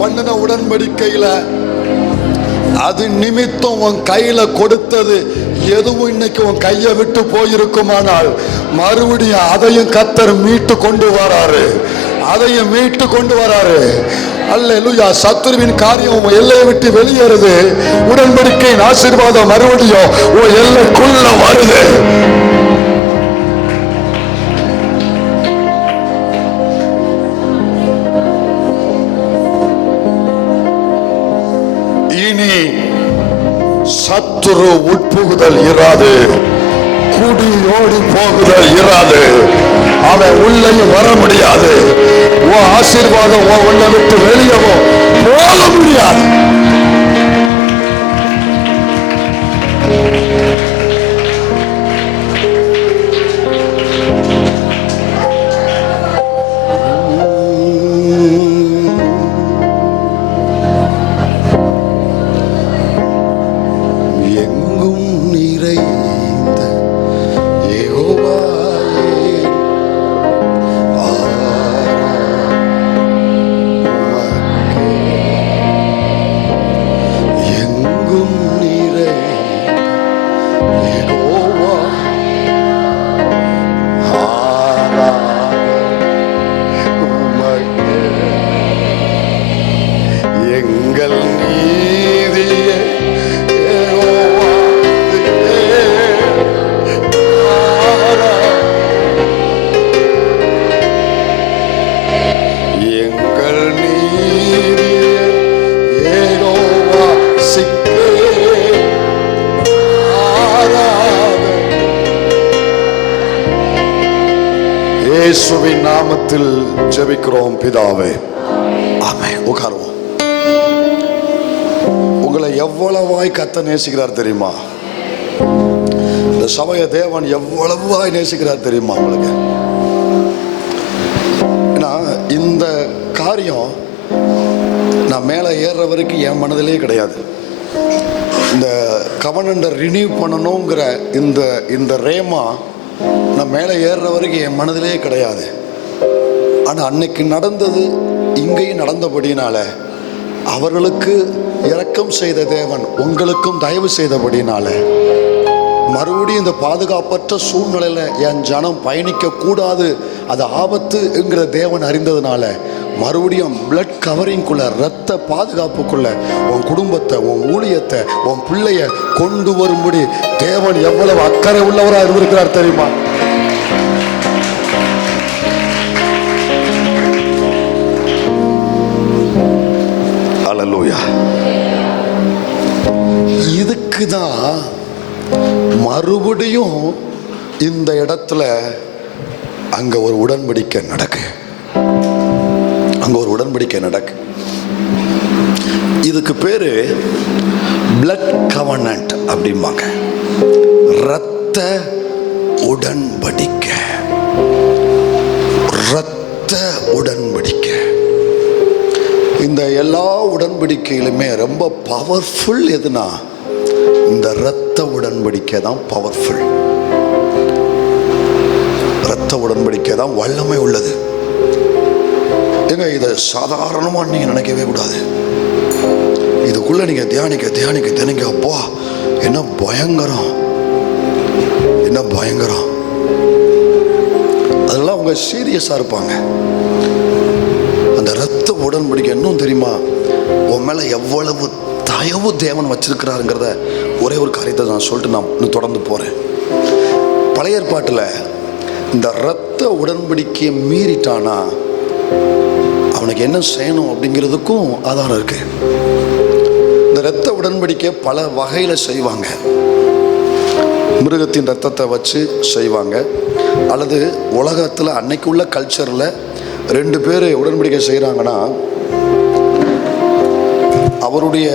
பண்ணின உடன்படிக்கையில அது நிமித்தம் உன் கையில கொடுத்தது எதுவும் இன்னைக்கு உன் கையை விட்டு போயிருக்குமானால் மறுபடியும் அதையும் கர்த்தர் மீட்டு கொண்டு வராரு, அதையும் மீட்டு கொண்டு வராரு. அல்லேலூயா. சத்துருவின் காரியம் எல்லையை விட்டு வெளியேறுது. உடன்படிக்கையின் ஆசீர்வாதம் மறுபடியும் உன் எல்லைக்குள்ள வருது. சத்துரு உட்புகுதல் இராது, குடி ஓடி போகுதல் இராது. அவன் உள்ளேயும் வர முடியாது. உன் ஆசீர்வாதம் உன்னை விட்டு வெளியவும் போக முடியாது. இயேசுவின் நாமத்தில் ஜெபிக்கிறோம் பிதாவே, ஆமென். உட்காருவோம். உங்களை எவ்வளவாய் கர்த்தர் நேசிக்கிறார் தெரியுமா? இந்த சபையை தேவன் எவ்வளவாய் நேசிக்கிறார் தெரியுமா உங்களுக்கு? ஏன்னா இந்த காரியம் நான் மேலே ஏறுற வரைக்கும் என் மனதிலே கிடையாது. இந்த கவனண்டை ரினியூ பண்ணணுங்கிற இந்த ரேமா நான் மேலே ஏறுற வரைக்கும் என் மனதிலே கிடையாது. ஆனால் அன்னைக்கு நடந்தது இங்கேயும் நடந்தபடினால அவர்களுக்கு இரக்கம் செய்த தேவன் உங்களுக்கும் தயவு செய்தபடினால மறுபடியும் இந்த பாதுகாப்பற்ற சூழ்நிலையில் என் ஜனம் பயணிக்க கூடாது, அது ஆபத்து என்கிற தேவன் அறிந்ததுனால மறுபடியும் பிளட் கவரிங்குள்ள இரத்த பாதுகாப்புக்குள்ள உன் குடும்பத்தை, உன் ஊழியத்தை, உன் பிள்ளைய கொண்டு வரும்படி தேவன் எவ்வளவு அக்கறை உள்ளவராக இருந்திருக்கிறார் தெரியுமா? அல்லேலூயா. இதுக்குதான் மறுபடியும் இந்த இடத்துல அங்க ஒரு உடன்படிக்கை நடக்கு, அங்க ஒரு உடன்படிக்கை நடக்கு. இதுக்கு பேரு பிளட் கவர்னன்ட் அப்படிம்பாங்க, இரத்த உடன்படிக்கை. இரத்த உடன்படிக்கை. இந்த எல்லா உடன்படிக்கையிலுமே ரொம்ப பவர்ஃபுல் எதுனா இந்த இரத்த உடன்படிக்கை தான் பவர்ஃபுல். உடன்படிக்கை தான் வல்லமை உள்ளது. ஏங்க இதை சாதாரணமா நீங்க நினைக்கவே கூடாது. இதுக்குள்ள நீங்க தியானிக்க அப்பா என்ன பயங்கரம், என்ன பயங்கரம். அதெல்லாம் அவங்க சீரியஸா இருப்பாங்க. அந்த இரத்த உடன்படிக்கை இன்னும் தெரியுமா, உன் மேல எவ்வளவு தயவு தேவன் வச்சிருக்கிறாருங்கிறத ஒரே ஒரு காரியத்தை நான் சொல்லிட்டு நான் இன்னும் தொடர்ந்து போறேன். பழைய ஏற்பாட்டில் இந்த இரத்த உடன்படிக்கையை மீறிட்டானா அவனுக்கு என்ன செய்யணும் அப்படிங்கிறதுக்கும் ஆதாரம் இருக்கு. இந்த இரத்த உடன்படிக்கை பல வகையில் செய்வாங்க. மிருகத்தின் இரத்தத்தை வச்சு செய்வாங்க, அல்லது உலகத்தில் அன்னைக்கு உள்ள கல்ச்சரில் 2 பேர் உடன்படிக்கை செய்கிறாங்கன்னா அவருடைய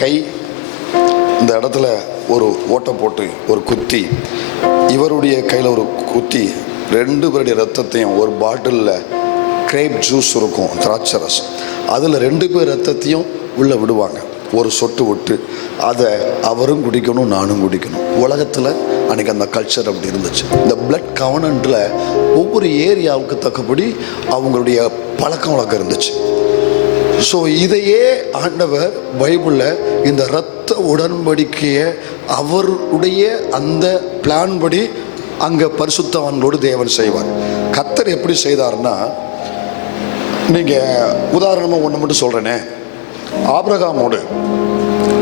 கை இந்த இடத்துல ஒரு ஓட்டை போட்டு ஒரு குத்தி, இவருடைய கையில் ஒரு குத்தி, 2 பேருடைய ரத்தத்தையும் ஒரு பாட்டிலில் கிரேப் ஜூஸ் இருக்கும், திராட்சை ரசம், அதில் 2 பேர் ரத்தத்தையும் உள்ளே விடுவாங்க. ஒரு சொட்டு விட்டு அதை அவரும் குடிக்கணும், நானும் குடிக்கணும். உலகத்தில் அன்றைக்கி அந்த கல்ச்சர் அப்படி இருந்துச்சு. இந்த பிளட் கவர்னன்ட்டில் ஒவ்வொரு ஏரியாவுக்கு தக்கபடி அவங்களுடைய பழக்கம் வழக்கம் இருந்துச்சு. ஸோ இதையே ஆண்டவர் பைபிளில் இந்த இரத்த உடன்படிக்கையை அவருடைய அந்த பிளான் படி அங்கே பரிசுத்தவான்களோடு தேவன் செய்வார். கர்த்தர் எப்படி செய்தார்னா, நீங்கள் உதாரணமாக ஒன்று மட்டும் சொல்கிறேனே, ஆபிரகாமோடு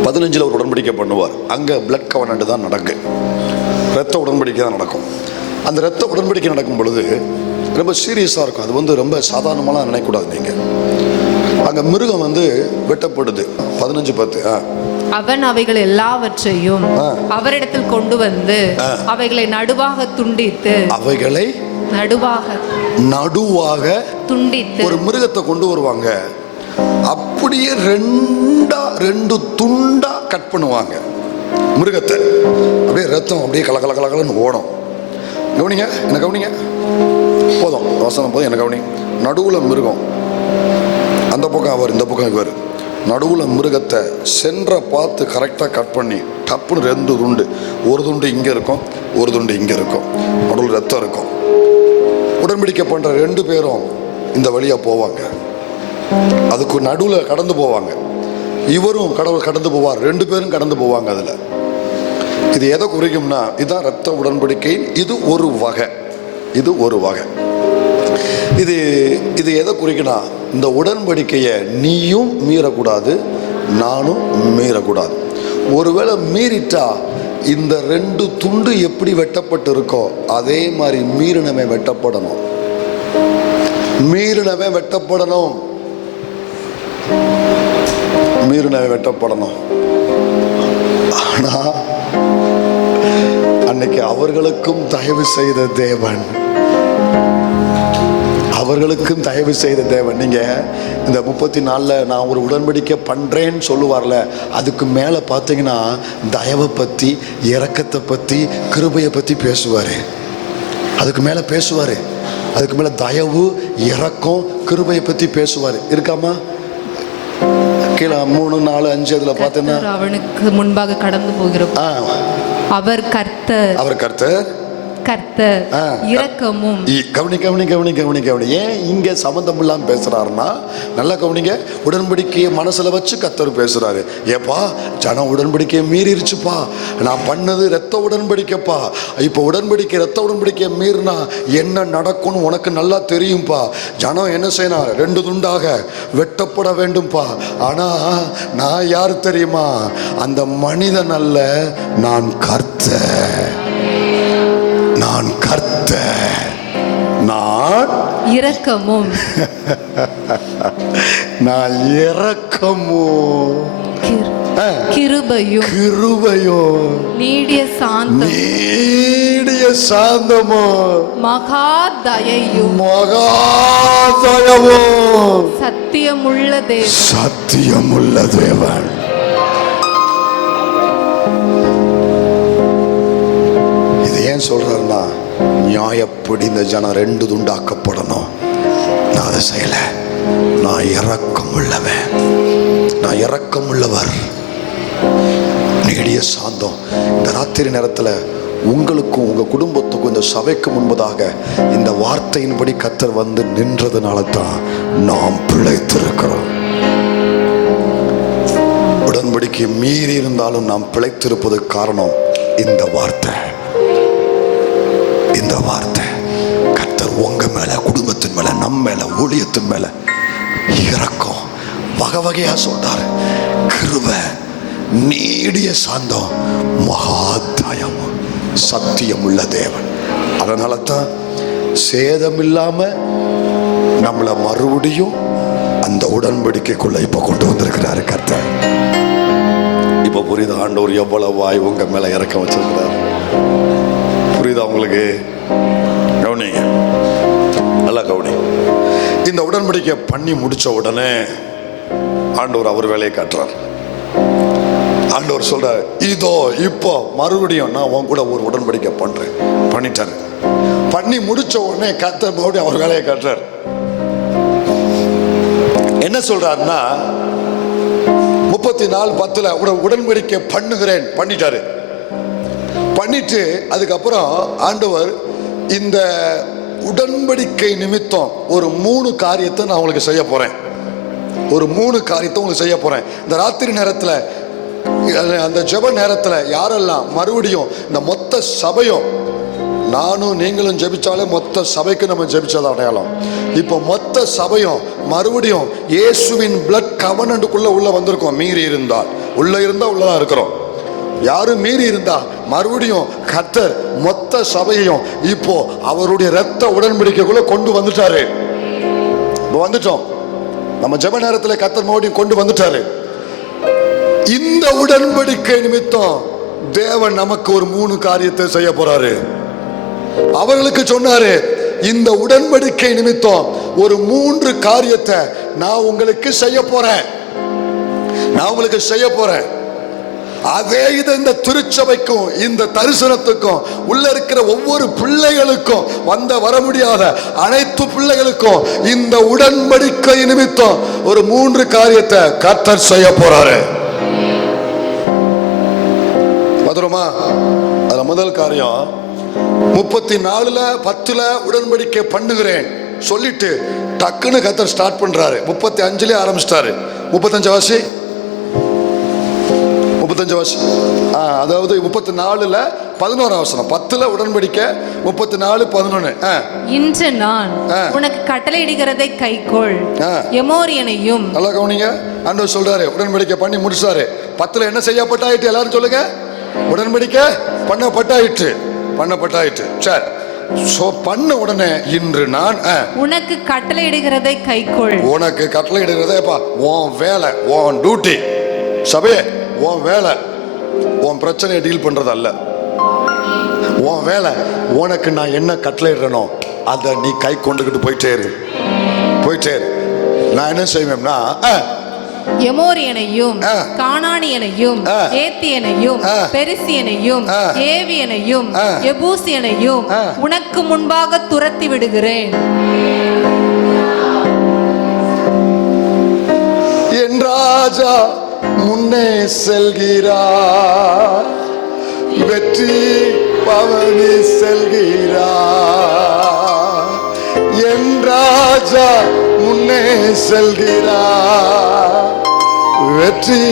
15 ஒரு உடன்படிக்கை பண்ணுவார். அங்கே பிளட் கவர்னன்ட் தான் நடக்கு, இரத்த உடன்படிக்கை தான் நடக்கும். அந்த இரத்த உடன்படிக்கை நடக்கும் பொழுது ரொம்ப சீரியஸாக இருக்கும். அது ரொம்ப சாதாரணமாலாம் நினைக்கக்கூடாது. நீங்கள் அங்கே மிருகம் வெட்டப்படுது. 15:10. அவன் அவைகள் எல்லாவற்றையும் அவரிடத்தில் கொண்டு வந்து அவைகளை நடுவாக துண்டித்து, அவைகளை நடுவாக துண்டித்து ஒரு மிருகத்தை கொண்டு வருவாங்க. அப்படியே 2 துண்டா கட் பண்ணுவாங்க மிருகத்தை. அப்படியே ரத்தம் அப்படியே கலகலன்னு ஓடும். கவனிங்க, என்ன கவனிங்க, போதும் வசனம் போதும், என்ன கவனிங்க. நடுவில் மிருகம், அந்த பக்கம் அவர், இந்த பக்கம் இவர். நடுவில் மிருகத்தை சென்ற பார்த்து கரெக்டாக கட் பண்ணி டப்புன்னு 2 துண்டு, ஒரு துண்டு இங்கே இருக்கும், ஒரு துண்டு இங்கே இருக்கும், நடுவில் ரத்தம் இருக்கும். உடன்படிக்கை பண்ணுற 2 பேரும் இந்த வழியாக போவாங்க, அதுக்கு நடுவில் கடந்து போவாங்க. இவரும் கடந்து போவார், 2 பேரும் கடந்து போவாங்க. அதில் இது எதை குறிக்கும்னா, இதுதான் இரத்த உடன்படிக்கை. இது ஒரு வகை, இது ஒரு வகை. இது எதை குறிக்கனா, இந்த உடன்படிக்கையை நீயும் மீறக்கூடாது, நானும் மீறக்கூடாது. ஒருவேளை மீறிட்டா இந்த 2 துண்டு எப்படி வெட்டப்பட்டு இருக்கோ அதே மாதிரி மீறினவன் வெட்டப்படணும், மீறினவன் வெட்டப்படணும், மீறினவன் வெட்டப்படணும். ஆனா அன்னைக்கு அவர்களுக்கும் தயவு செய்த தேவன், அவர்களுக்கும் தயவு செய்த தேவன். நீங்க இந்த 34 நான் ஒரு உடன்படிக்கை பண்றேன்னு சொல்லுவார்ல, அதுக்கு மேல பார்த்தீங்கன்னா தயவை பத்தி, இரக்கத்தை பத்தி, கிருபையை பத்தி பேசுவாரு. அதுக்கு மேல பேசுவாரு, அதுக்கு மேல தயவு, இரக்கம், கிருபையை பத்தி பேசுவாரு. இருக்காமா? கீழே 3, 4, 5 அதுல பார்த்தீங்கன்னா அவனுக்கு முன்பாக கடந்து போகிறோம். அவர் கர்த்தர், அவர் கர்த்தர், கர்த்தர் இரக்கமும். கவனி. ஏன் இங்க சம்பந்தம் இல்லாம பேசுறாருன்னா, நல்லா கவனிங்க. உடன்படிக்கையை மனசுல வச்சு கர்த்தர் பேசுறாரு. ஏப்பா ஜனம் உடன்படிக்கையை மீறிடுச்சுப்பா, நான் பண்ணது இரத்த உடன்படிக்கைப்பா. இப்போ இரத்த உடன்படிக்கையை மீறினா என்ன நடக்கும்னு உனக்கு நல்லா தெரியும்பா. ஜனம் என்ன செய்யணும், 2 துண்டாக வெட்டப்பட வேண்டும்பா. ஆனா நான் யாரு தெரியுமா? அந்த மனிதன் அல்ல, நான் கர்த்தர், நான் கர்த்தர், நான் இரக்கமும், நான் இரக்கமும், கிருபையும், நீடிய சாந்தமும், மகாதயையும், சத்தியமுள்ள தேவன். சொல்றாருன்னா, நியாயப்படி இந்த ஜனம் 2 துண்டாக்கப்படணும். நான் அதை செய்யல. நான் இரக்கம் உள்ளவன், நான் இரக்கம் உள்ளவர், நீடிய சாந்தம். இந்த ராத்திரி நேரத்தில் உங்களுக்கும் உங்க குடும்பத்துக்கும் இந்த சபைக்கு முன்பதாக இந்த வார்த்தையின்படி கர்த்தர் வந்து நின்றதுனால தான் நாம் பிழைத்திருக்கிறோம். உடன்படிக்கை மீறி இருந்தாலும் நாம் பிழைத்திருப்பதற்கு காரணம் இந்த வார்த்தை. இந்த வார்த்தை கர்த்தர் உங்க மேல, குடும்பத்தின் மேல, நம்ம மேல, ஊழியத்தின் மேல இரக்கம் வகை வகையா சொல்றாரு. கிருபை, நீடிய சாந்தம், மகாதயம், சத்தியம் உள்ள தேவன். அதனால தான் சேதம் இல்லாம நம்மளை மறுபடியும் அந்த உடன்படிக்கைக்குள்ள இப்ப கொண்டு வந்திருக்கிறாரு கர்த்தர். இப்ப புரியுது ஆண்டவர் எவ்வளவு வாய் உங்க மேல இறக்கம் வச்சிருக்கிறார். புரியுதா உங்களுக்கு? கவனிங்க, நல்லா கவனி. இந்த உடன்படிக்கை பண்ணி முடிச்ச உடனே ஆண்டவர் அவர் வேலையை காட்டுறார். ஆண்டவர் சொல்ற, இதோ இப்போ மறுபடியும் நான் உன் கூட ஒரு உடன்படிக்கை பண்றேன். பண்ணிட்டாரு. பண்ணி முடிச்ச உடனே கர்த்தர் மறுபடியும் அவர் வேலையை காட்டுறார். என்ன சொல்றாருன்னா 34:10 உடன்படிக்கை பண்ணுகிறேன் பண்ணிட்டாரு. பண்ணிட்டு அதுக்கப்புறம் ஆண்டவர் இந்த உடன்படிக்கை நிமித்தம் ஒரு 3 காரியத்தை நான் உங்களுக்கு செய்ய போறேன். ஒரு 3 காரியத்தை உங்களுக்கு செய்ய போறேன். இந்த ராத்திரி நேரத்தில், அந்த ஜெப நேரத்தில் யாரெல்லாம் மறுபடியும் இந்த மொத்த சபையும், நானும் நீங்களும் ஜெபிச்சாலே மொத்த சபைக்கு நம்ம ஜெபிச்சது அடையாளம். இப்போ மொத்த சபையும் மறுபடியும் இயேசுவின் பிளட் கவனண்டுக்குள்ள உள்ள வந்திருக்கோம். மீறி இருந்தால் உள்ள இருந்தா உள்ளதான் இருக்கிறோம். யாரும் மீறி இருந்தா மறுபடியும் கர்த்தர் மொத்த சபையையும் இப்போ அவருடைய இரத்த உடன்படிக்கைக்குள்ள கொண்டு வந்துட்டாரு. வந்துட்டோம். நம்ம ஜெப நேரத்தில் கர்த்தர் மறுபடியும் கொண்டு வந்துட்டாரு. இந்த உடன்படிக்கை நிமித்தம் தேவன் நமக்கு ஒரு 3 காரியத்தை செய்ய போறாரு. அவர்களுக்கு சொன்னாரு, இந்த உடன்படிக்கை நிமித்தம் ஒரு 3 காரியத்தை நான் உங்களுக்கு செய்ய போறேன். நான் உங்களுக்கு செய்ய போறேன். அதே இது இந்த திருச்சபைக்கும் இந்த தரிசனத்துக்கும் உள்ள இருக்கிற ஒவ்வொரு பிள்ளைகளுக்கும், வர முடியாத அனைத்து பிள்ளைகளுக்கும் இந்த உடன்படிக்கை நிமித்தம் ஒரு 3 காரியத்தை கர்த்தர் செய்ய போறாரு. மதுரமா, அதுல முதல் காரியம் 34:10 உடன்படிக்கை பண்ணுகிறேன் சொல்லிட்டு டக்குன்னு கர்த்தர் ஸ்டார்ட் பண்றாரு. 35 ஆரம்பிச்சிட்டாரு. 35 வாசி. அதாவது 34:11 வசனம். 10 உடன்படிக்கை, 34:11. இன்று நான் உனக்கு கட்டளையிடுகிறதை கைக்கொள். எமோரியனையும். நல்லா கவனிங்க. ஆண்டவர் சொல்றாரு, உடன்படிக்கை பண்ணி முடிச்சாரு. 10 என்ன செய்யப்பட்டாயிட்டு? எல்லாரும் சொல்லுங்க. உடன்படிக்கை பண்ணப்பட்டாயிற்று. சரி, பண்ண உடனே இன்று நான் உனக்கு கட்டளையிடுகிறதை கைக்கொள். உனக்கு கட்டளையிடுகிறதே உன் வேலை, உன் டியூட்டி. சபையே, உன் வேலை உன் பிரச்சனையை டீல் பண்றது அல்ல. உன் வேலை, உனக்கு நான் என்ன கட்டளையிடுறனோ அதை நீ கை கொண்டுகிட்டு போயிட்டே இரு. நான் என்ன செய்வேன்னா, எமோரியனையும் கானானியனையும் ஏத்தியனையும் பெரிசியனையும் ஏவியனையும் எபூசியனையும் உனக்கு முன்பாக துரத்தி விடுகிறேன். என் ராஜா முன்னே செல்கிறார், வெற்றி பவனி செல்கிறார். என் ராஜா முன்னே செல்கிறார், வெற்றி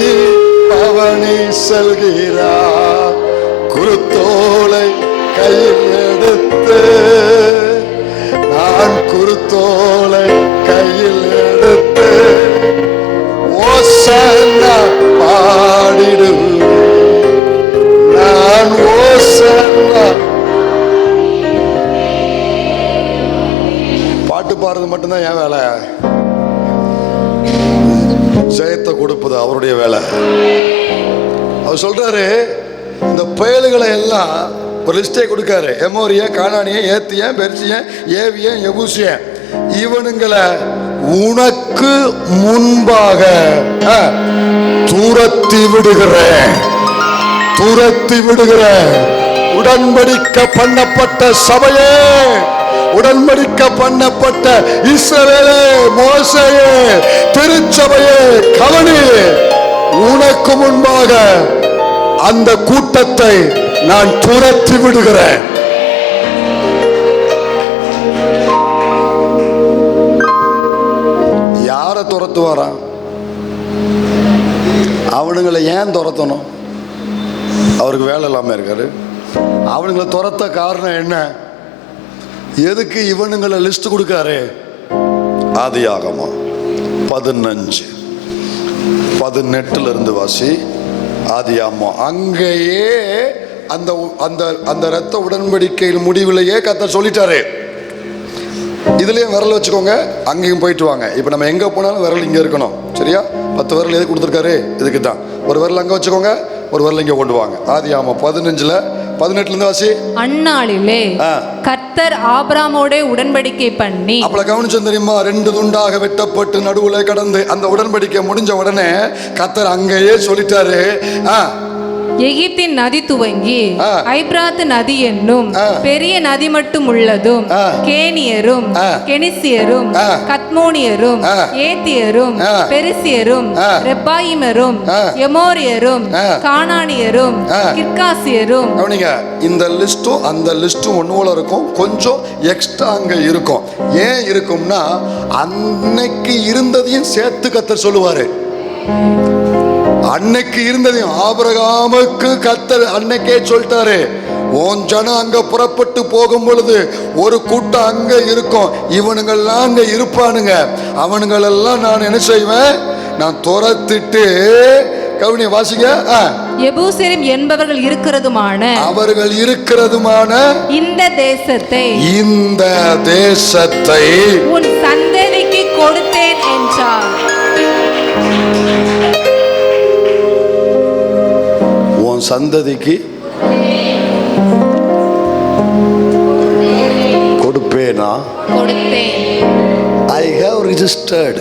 பவனி செல்கிறார். குருத்தோலை கையில் எடுத்து, நான் குருத்தோலை கையில் எடுத்து ஓசன்னா பாடிடுவேன். நான் ஓசன்னா. பாட்டு பாடுறது மட்டும்தான் என் வேலை. ஜெயத்தை கொடுப்பது அவருடைய வேலை. அவர் சொல்றாரு, இந்த பயல்களை எல்லாம் ஒரு லிஸ்டே கொடுக்காரு. எமோரியன், கானானியன், ஏத்தியன், பெர்சியன், ஏவியன், எபூசியன், இவனுங்களை உனக்கு முன்பாக துரத்தி விடுகிறேன். உடன்படிக்கை பண்ணப்பட்ட சபையே, உடன்படிக்கை பண்ணப்பட்ட இஸ்ரவேலே, மோசேயே, திருச்சபையே, கவனி. உனக்கு முன்பாக அந்த கூட்டத்தை நான் துரத்தி விடுகிறேன். யாரை துரத்துவாரா? அவனுங்களை ஏன் துரத்தணும்? அவருக்கு வேலை இல்லாம இருக்காரு. அவனுங்களை துரத்த காரணம் என்ன? எதுக்கு இவனுங்களை லிஸ்ட் கொடுக்காரு? ஆதியாகமம் 15:18 இருந்து வாசி. ஆதியாகமம் அங்கேயே அந்த அந்த அந்த இரத்த உடன்படிக்கையில் முடிவிலேயே கர்த்தர் சொல்லிட்டாரு, இதுலயும் விரல் வச்சுக்கோங்க, அங்கேயும் போயிட்டு வாங்க. இப்ப நம்ம எங்க போனாலும் விரல் இங்க இருக்கணும், சரியா? 10 விரல் எது கொடுத்துருக்காரு? இதுக்கு தான். ஒரு விரல் அங்க வச்சுக்கோங்க, ஒரு விரல் இங்க கொண்டு வாங்க. ஆதியாகமம் 15:18 இருந்து வாசி. அந்நாளிலே கர்த்தர் ஆபிரகாமோடே உடன்படிக்கை பண்ணி. அப்ப கவனிச்சோம் தெரியுமா? 2 துண்டாக வெட்டப்பட்டு நடுவுல கடந்து அந்த உடன்படிக்கை முடிஞ்ச உடனே கர்த்தர் அங்கேயே சொல்லிட்டாரு, எகிப்தின் நதி துவங்கி ஐப்ராத்து நதி என்னும் பெரிய நதி மட்டும் உள்ளதும் கேனியரும் கெனிசியரும் கத்மோனியரும் ஏத்தியரும் பெரிசியரும் ரெப்பாயிமரும் எமோரியரும் கானானியரும் கிர்காசியரும். இந்த லிஸ்டும் அந்த லிஸ்டும் ஒண்ணு இருக்கும், கொஞ்சம் எக்ஸ்ட்ரா அங்க இருக்கும். ஏன் இருக்கும்னா அன்னைக்கு இருந்ததையும் சேர்த்து கர்த்தர் சொல்லுவாரு. அன்னைக்கு இருந்ததையும் ஆபிரகாமுக்கு கர்த்தர் அன்னைக்கே சொல்லிட்டாரு, உன் ஜனம் அங்க புறப்பட்டு போகும் பொழுது ஒரு கூட்டம் அங்க இருக்கும், இவனுங்கெல்லாம் அங்க இருப்பானுங்க, அவனுங்களெல்லாம் நான் என்ன செய்வேன்? நான் துரத்திட்டு, கவுனி வாசிங்க, எபூசியரும் என்பவர்கள் இருக்கிறதுமான அவர்கள் இருக்கிறதுமான இந்த தேசத்தை உன் சந்ததிக்கு கொடுத்தேன் என்றார். சந்ததிக்கு கொடுப்பேனா? I have registered.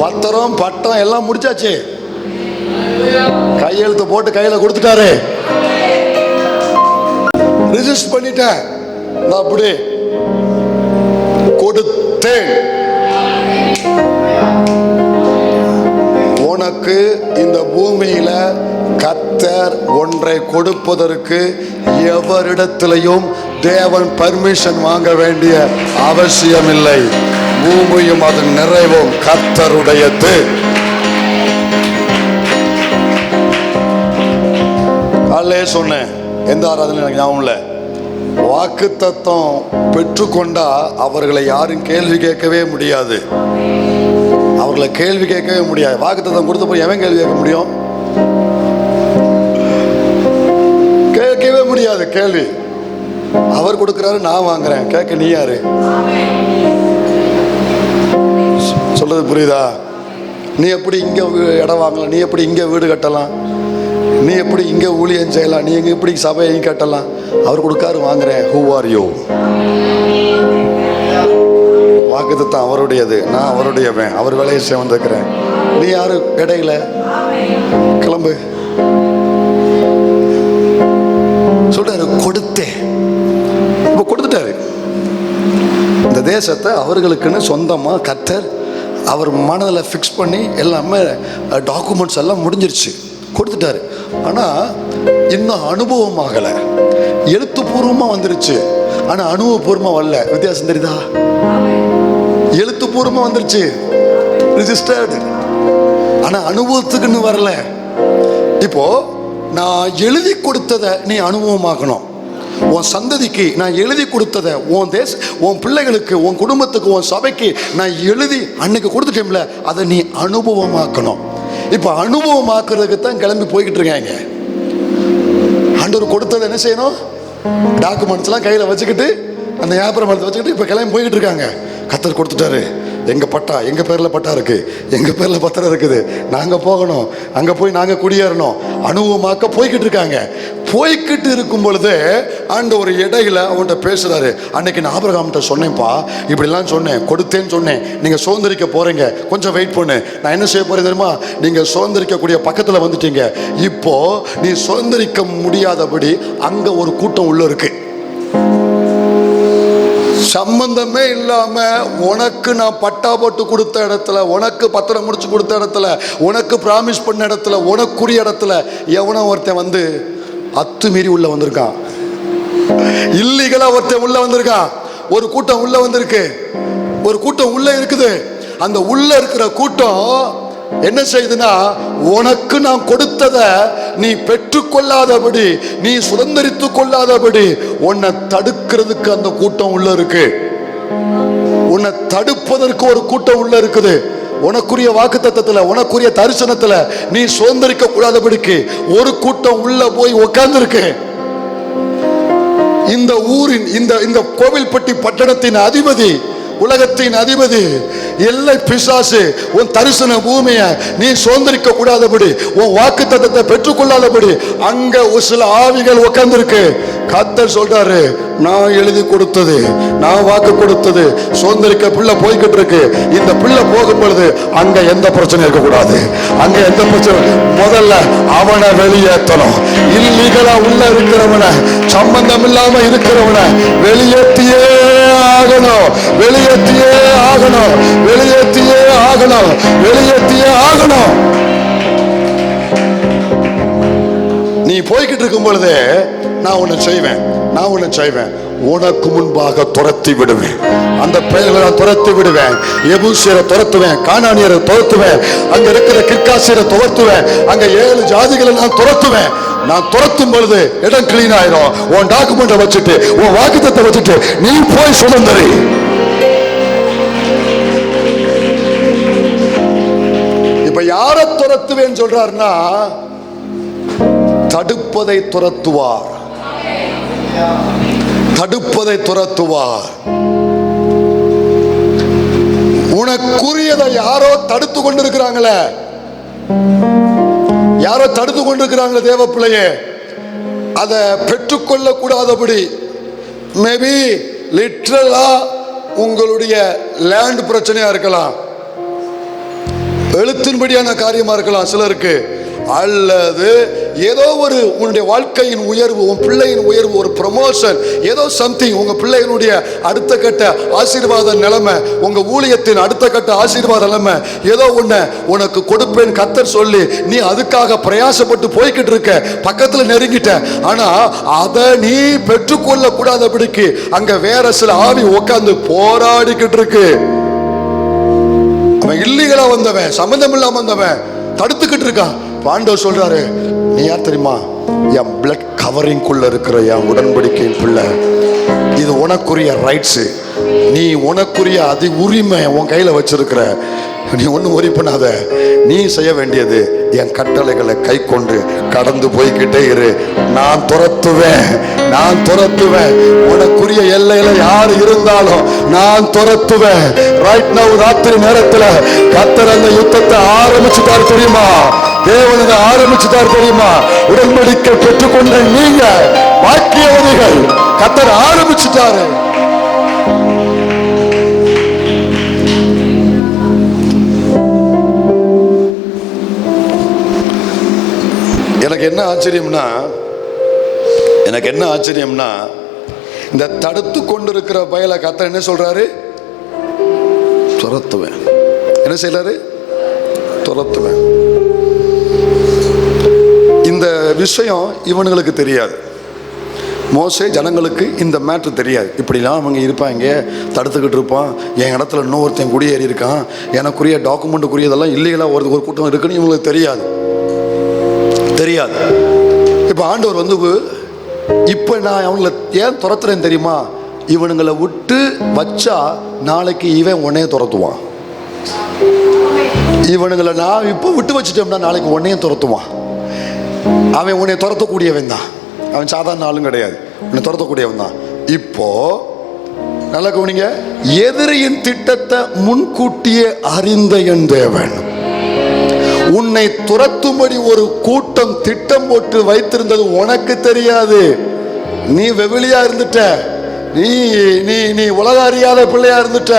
பத்திரம் பட்டம் எல்லாம் முடிச்சாச்சு, கையெழுத்து போட்டு கையில கொடுத்துட்டாரு, ரிஜிஸ்டர் பண்ணிட்டேன், நான் அப்படி கொடுத்தேன். உனக்கு இந்த பூமியில கர்த்தர் ஒன்றை கொடுப்பதற்கு எவரிடத்திலையும் தேவன் பர்மிஷன் வாங்க வேண்டிய அவசியம் இல்லை. பூமியும் அதன் நிறைவும் கர்த்தருடையது. காலையிலே சொன்னேன், எந்த ஆராதனை எனக்கு ஞாபகம் இல்லை, வாக்குத்தத்தம் பெற்றுக்கொண்டா அவர்களை யாரும் கேள்வி கேட்கவே முடியாது. அவர்களை கேள்வி கேட்கவே முடியாது. வாக்குத்தத்தம் கொடுத்த போய் எவன் கேள்வி கேட்க முடியும்? கேட்கவே முடியாது கேள்வி. அவர் கொடுக்கிறாரு, நான் வாங்குறேன், கேட்க நீ யாரு? சொல்றது புரியுதா? நீ எப்படி இங்க இடம் வாங்கலாம்? நீ எப்படி இங்க வீடு கட்டலாம்? நீ எப்படி இங்க ஊழியம் செய்யலாம்? நீ எங்க எப்படி சபையை கட்டலாம்? அவர் கொடுக்காரு, வாங்குறேன். Who are you? வாக்குத்தத்தம் அவருடையது, நான் அவருடையவன், அவர் வேலையை செய்ய வந்திருக்கிறேன். நீ யாரு இடையில? கிளம்பு. சொல்றாரு, கொடுத்தேன். இப்ப கொடுத்துட்டாரு. இந்த தேசத்தை அவர்களுக்குன்னு சொந்தமா கர்த்தர் அவர் மனதில் ஃபிக்ஸ் பண்ணி எல்லாமே டாக்குமெண்ட்ஸ் எல்லாம் முடிஞ்சிருச்சு, கொடுத்துட்டாரு. ஆனா இன்னும் அனுபவமாகலை. எழுத்துப்பூர்வமா வந்துருச்சு, ஆனா அனுபவபூர்வமா வரல. வித்தியாசம் தெரியுதா? எழுத்துப்பூர்வமா வந்துருச்சு, ரிஜிஸ்டர்டு, ஆனா அனுபவத்துக்குன்னு வரல. இப்போ நான் எழுதி கொடுத்ததை நீ அனுபவமாக்கணும். உன் சந்ததிக்கு நான் எழுதி கொடுத்ததை, உன் பிள்ளைகளுக்கு, உன் குடும்பத்துக்கு, உன் சபைக்கு நான் எழுதி அன்னைக்கு கொடுத்துட்டேன்ல, அதை நீ அனுபவமாக்கணும். இப்போ அனுபவமாக்குறதுக்கு தான் கிளம்பி போய்கிட்டு இருக்காங்க. ஆண்டவர் கொடுத்ததை என்ன செய்யணும்? டாக்குமெண்ட்ஸ்லாம் கையில் வச்சுக்கிட்டு, அந்த வியாபாரம் வச்சுக்கிட்டு இப்போ கிளம்பி போய்கிட்டு இருக்காங்க. கர்த்தர் கொடுத்துட்டாரு, எங்க பட்டா, எங்க பேர்ல பட்டா இருக்கு, எங்க பேர்ல பத்திரம் இருக்குது, நாங்க போகணும், அங்க போய் நாங்க குடியேறணும், அனுபவமாக்க போய்கிட்டு இருக்காங்க. போய்கிட்டு இருக்கும் பொழுது ஆண்டவர் இடையில அவன்கிட்ட பேசுறாரு. அன்னைக்கு நான் ஆபிரகாம்கிட்ட சொன்னேன்ப்பா, இப்படிலாம் சொன்னேன், கொடுத்தேன்னு சொன்னேன், நீங்க சுதந்திரிக்க போறீங்க, கொஞ்சம் வெயிட் பண்ணு, நான் என்ன செய்ய போறேன் தெரியுமா? நீங்க சுதந்திரிக்கக்கூடிய பக்கத்துல வந்துட்டீங்க, இப்போ நீ சுதந்திரிக்க முடியாதபடி அங்க ஒரு கூட்டம் உள்ள இருக்கு. சம்பந்தமே இல்லாம உனக்கு நான் பட்டா போட்டு கொடுத்த இடத்துல, உனக்கு பத்திரம் முடிச்சு கொடுத்த இடத்துல, உனக்கு பிராமிஸ் பண்ண இடத்துல, உனக்குரிய இடத்துல எவனோ ஒருத்தன் வந்து அத்துமீறி உள்ள வந்திருக்கான். இல்லீகலா ஒருத்தன் உள்ள வந்திருக்கான். ஒரு கூட்டம் உள்ள வந்திருக்கு, ஒரு கூட்டம் உள்ள இருக்குது. அந்த உள்ள இருக்கிற கூட்டம் என்ன செய்யுதுன்னா, உனக்கு நான் கொடுத்ததை நீ பெற்றுக்கொள்ளாதபடி, நீ சுதந்திரித்துக் கொள்ளாதபடி உன்னை தடுக்கிறதுக்கு அந்த கூட்டம் உள்ள இருக்கு. உன்னை தடுப்பதற்கு ஒரு கூட்டம் உள்ள இருக்குது. உனக்குரிய வாக்குத்தத்தத்துல, உனக்குரிய தரிசனத்துல நீ சுதந்திரிக்க கூடாதபடிக்கு ஒரு கூட்டம் உள்ள போய் உட்கார்ந்து இருக்கு. இந்த ஊரின் இந்த கோவில்பட்டி பட்டணத்தின் அதிபதி, உலகத்தின் அதிபதி, எல்லை பிசாசு உன் தரிசன பூமியை நீ சுதந்திரிக்க கூடாதபடி, உன் வாக்கு தத்தத்தை பெற்றுக்கொள்ளாதபடி அங்க ஒரு சில ஆவிகள் உட்கார்ந்துருக்கு. கர்த்தர் சொல்றாரு, நான் எழுதி கொடுத்தது, நான் வாக்கு கொடுத்தது சுதந்திரிக்க பிள்ளை போய்கிட்டு இருக்கு. இந்த பிள்ளை போகும் பொழுது அங்க எந்த பிரச்சனையும் இருக்கக்கூடாது. அங்க எந்த பிரச்சனை, முதல்ல அவனை வெளியேற்றணும். இல்லீகலா உள்ள இருக்கிறவனை, சம்பந்தம் இல்லாம இருக்கிறவனை வெளியேற்றியே ஆகணும், வெளியேற்றியே ஆகணும், வெளியேற்றியே ஆகணும், வெளியேற்றியே ஆகணும். நீ போய்கிட்டு இருக்கும் பொழுதே நான் ஒண்ணு செய்வேன், நான் ஒண்ணு செய்வேன், உனக்கு முன்பாக துரத்தி விடுவேன். அந்த பெயர்களை நான் துரத்தி விடுவேன். எபூசியரை துரத்துவேன், கானானியரை துரத்துவேன், அங்க இருக்கிற கிர்காசியரை துரத்துவேன், அங்க 7 ஜாதிகளை நான் துரத்துவேன். நான் துரத்தும் பொழுது இடம் கிளீன் ஆயிரும். உன் டாக்குமெண்ட்டை வச்சுட்டு, உன் வாக்குத்தத்தை வச்சுட்டு நீ போய் சுதந்திரி. இப்ப யாரை துரத்துவேன்னு சொல்றாருன்னா, தடுப்பதை துரத்துவார், தடுப்பதை துரத்துவார். உனக்குரியதை யாரோ தடுத்து கொண்டிருக்கிறாங்களே, யாரோ தடுத்து கொண்டிருக்கிறாங்களே தேவ பிள்ளையே, அதை பெற்றுக்கொள்ள கூடாதபடி, மேபி லிட்டரலா உங்களுடைய லேண்ட் பிரச்சனையா இருக்கலாம், எழுத்தின்படியான காரியமா இருக்கலாம் சிலருக்கு, அல்லது ஏதோ ஒரு உன்னுடைய வாழ்க்கையின் உயர்வு, உன் பிள்ளையின் உயர்வு, ஒரு ப்ரமோஷன், ஏதோ சம்திங், உங்க பிள்ளையினுடைய அடுத்த கட்ட ஆசீர்வாத நிலைமை, உங்க ஊழியத்தின் அடுத்த கட்ட ஆசீர்வாத நிலைமை, ஏதோ ஒண்ணு உனக்கு கொடுப்பேன் கர்த்தர் சொல்லி நீ அதுக்காக பிரயாசப்பட்டு போய்கிட்டு இருக்க, பக்கத்துல நெருங்கிட்ட. ஆனா அதை நீ பெற்றுக்கொள்ள கூடாதபடிக்கு அங்க வேற சில ஆவி உட்கார்ந்து போராடிக்கிட்டு இருக்கு. அவன் இல்லீகலா வந்தவன், சம்பந்தம் இல்லாம வந்தவன் தடுத்துக்கிட்டு இருக்கான். ஆண்டவர் சொல்றாரு, நீ யார் தெரியுமா? என் பிளட் கவரிங்குள்ள இருக்கிற என் உடன்படிக்கையின் பிள்ளை. இது உனக்குரிய ரைட்ஸ், நீ உனக்குரிய அதி உரிமை உன் கையில வச்சிருக்கிற. நீ ஒன்றும் worry பண்ணாத. நீ செய்ய வேண்டியது என் கட்டளைகளை கை கொண்டு கடந்து போய்கிட்டே இரு. நான் துரத்துவேன், நான் துரத்துவேன். உனக்குரிய எல்லையில யார் இருந்தாலும் நான் துரத்துவேன். ரைட் நவ், ராத்திரி நேரத்துல கர்த்தர் அந்த யுத்தத்தை ஆரம்பிச்சுட்டார் தெரியுமா? தேவனை ஆரம்பிச்சுட்டார் தெரியுமா? உடன்படிக்கை பெற்றுக்கொண்ட நீங்க பாக்கியவதிகள், கர்த்தர் ஆரம்பிச்சுட்டாரு. எனக்கு என்ன ஆச்சரியம்னா இந்த தடுத்து கொண்டிருக்கிற பயலை கர்த்தர் என்ன சொல்றாரு? துரத்துவேன். என்ன செய்யறாரு? துரத்துவேன். இந்த விஷயம் இவனுங்களுக்கு தெரியாது. மோசே ஜனங்களுக்கு இந்த மேட்ரு தெரியாது. இப்படிலாம் அவங்க இருப்பாங்க, தடுத்துக்கிட்டு இருப்பான், என் இடத்துல இன்னொருத்தன் குடியேறி இருக்கான், எனக்குரிய டாக்குமெண்ட்டுக்குரியதெல்லாம் இல்லையெல்லாம் ஒரு கூட்டம் இருக்குன்னு இவங்களுக்கு தெரியாது. இப்போ ஆண்டவர் வந்து, இப்போ நான் அவங்கள ஏன் துரத்துறேன்னு தெரியுமா? இவனுங்களை விட்டு வச்சா நாளைக்கு இவன் உன்னையே துரத்துவான். இவனுங்களை நான் இப்போ விட்டு வச்சுட்டோம்னா நாளைக்கு உன்னையும் துரத்துவான். அவன் உன்னை துரத்தக்கூடியவன் தான், அவன் சாதாரண ஆளும் கிடையாது, உன்னை துரத்தக்கூடியவன் தான். இப்போ நல்லா கவனிங்க, எதிரியின் திட்டத்தை முன்கூட்டியே அறிந்த என் தேவன் உன்னை துரத்தும்படி ஒரு கூட்டம் திட்டம் போட்டு வைத்திருந்தது உனக்கு தெரியாது. நீ வெவிலியா இருந்துட்ட, நீ நீ நீ உலக அறியாத பிள்ளையா இருந்துட்ட.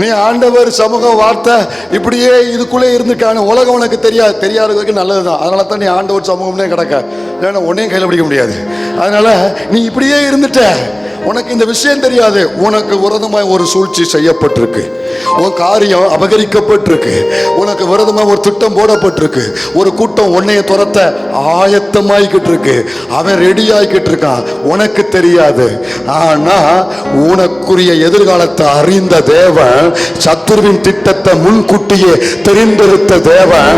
நீ ஆண்டவர் சமூக வார்த்தை இப்படியே இதுக்குள்ளே இருந்துட்டான உலகம் உனக்கு தெரியாததுக்கு நல்லதுதான். அதனால தான் நீ ஆண்டவர் சமூகம்னே கிடக்க, ஏன்னா உன்னையும் கையில் பிடிக்க முடியாது. அதனால நீ இப்படியே இருந்துட்ட. உனக்கு இந்த விஷயம் தெரியாது. உனக்கு விரோதமாய் ஒரு சூழ்ச்சி செய்யப்பட்டிருக்கு, உன் காரியம் அபகரிக்கப்பட்டிருக்கு, உனக்கு விரோதமாக ஒரு திட்டம் போடப்பட்டிருக்கு, ஒரு கூட்டம் உன்னைய துரத்த ஆயத்தமாய்கிட்டு இருக்கு, அவன் ரெடி ஆகிக்கிட்டு இருக்கான், உனக்கு தெரியாது. ஆனா உனக்குரிய எதிர்காலத்தை அறிந்த தேவன், சத்துருவின் திட்டத்தை முன்கூட்டியே தெரிந்திருந்த தேவன்,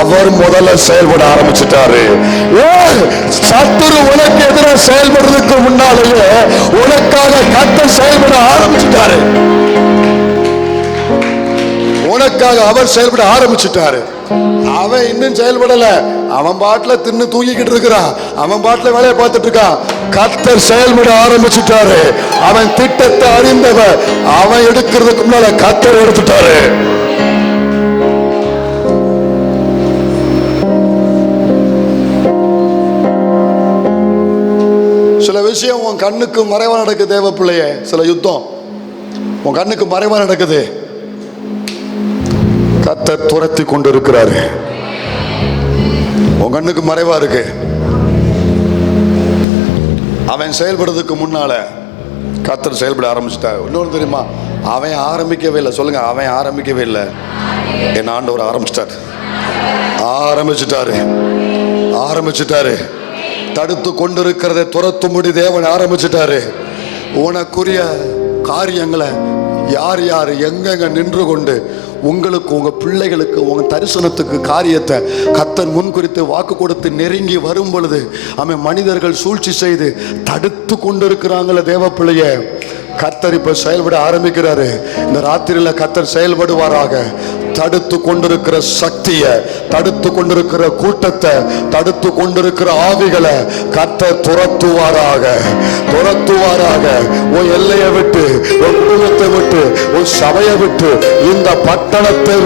அவர் முதல்ல செயல்பட ஆரம்பிச்சிட்டாரு. சத்துரு உனக்கு எதிராக செயல்படுறதுக்கு முன்னாலேயே உனக்காக கர்த்தர் செயல்பட ஆரம்பிச்சிட்டாரு. உனக்காக அவர் செயல்பட ஆரம்பிச்சிட்டாரு. அவன் இன்னும் செயல்படல, அவன் பாட்டுல தின்னு தூங்கிக்கிட்டு இருக்கிறான், அவன் பாட்டுல வேலையை பார்த்துட்டு இருக்கான். கர்த்தர் செயல்பட ஆரம்பிச்சிட்டாரு. அவன் திட்டத்தை அறிந்தவன், அவன் எடுக்கிறதுக்கு முன்னால கர்த்தர் எடுத்துட்டாரு. சில விஷயம் உன் கண்ணுக்கு மறைவா நடக்குது தேவ பிள்ளையே. சில யுத்தம் உன் கண்ணுக்கு மறைவா நடக்குது, கர்த்தர் துரத்தி கொண்டு இருக்கிறாரு. உன் கண்ணுக்கு மறைவா இருக்கு. அவன் செயல்படுறதுக்கு முன்னால கர்த்தர் செயல்பட ஆரம்பிச்சிட்டாரு. இன்னொன்று தெரியுமா, அவன் ஆரம்பிக்கவே இல்லை. சொல்லுங்க, அவன் ஆரம்பிக்கவே இல்லை, என் ஆண்டவர் ஆரம்பிச்சிட்டாரு. தடுத்து கொண்டிருக்கிறதை துரத்தும்படி தேவன் ஆரம்பிச்சிட்டாரு. உனக்குரிய காரியங்களை யார் யார் எங்கெங்க நின்று கொண்டு உங்களுக்கு, உங்க பிள்ளைகளுக்கு, உங்க தரிசனத்துக்கு காரியத்தை கர்த்தர் முன்குறித்து வாக்கு கொடுத்து நெருங்கி வரும் பொழுது அவன் மனிதர்கள் சூழ்ச்சி செய்து தடுத்து கொண்டிருக்கிறாங்களே தேவ பிள்ளைய, கர்த்தர் இப்ப செயல்பட ஆரம்பிக்கிறாரு. இந்த ராத்திரியில கர்த்தர் செயல்படுவாராக. தடுத்து கொண்டிருக்கிற சக்தியை, தடுத்து கொண்டிருக்கிற கூட்டத்தை, தடுத்து கொண்டிருக்கிற ஆவிகளை கர்த்தர் துரத்துவாராக. உன் எல்லையை விட்டு, உன் குடும்பத்தை விட்டு, உன் சபையை விட்டு, இந்த பட்டணத்தை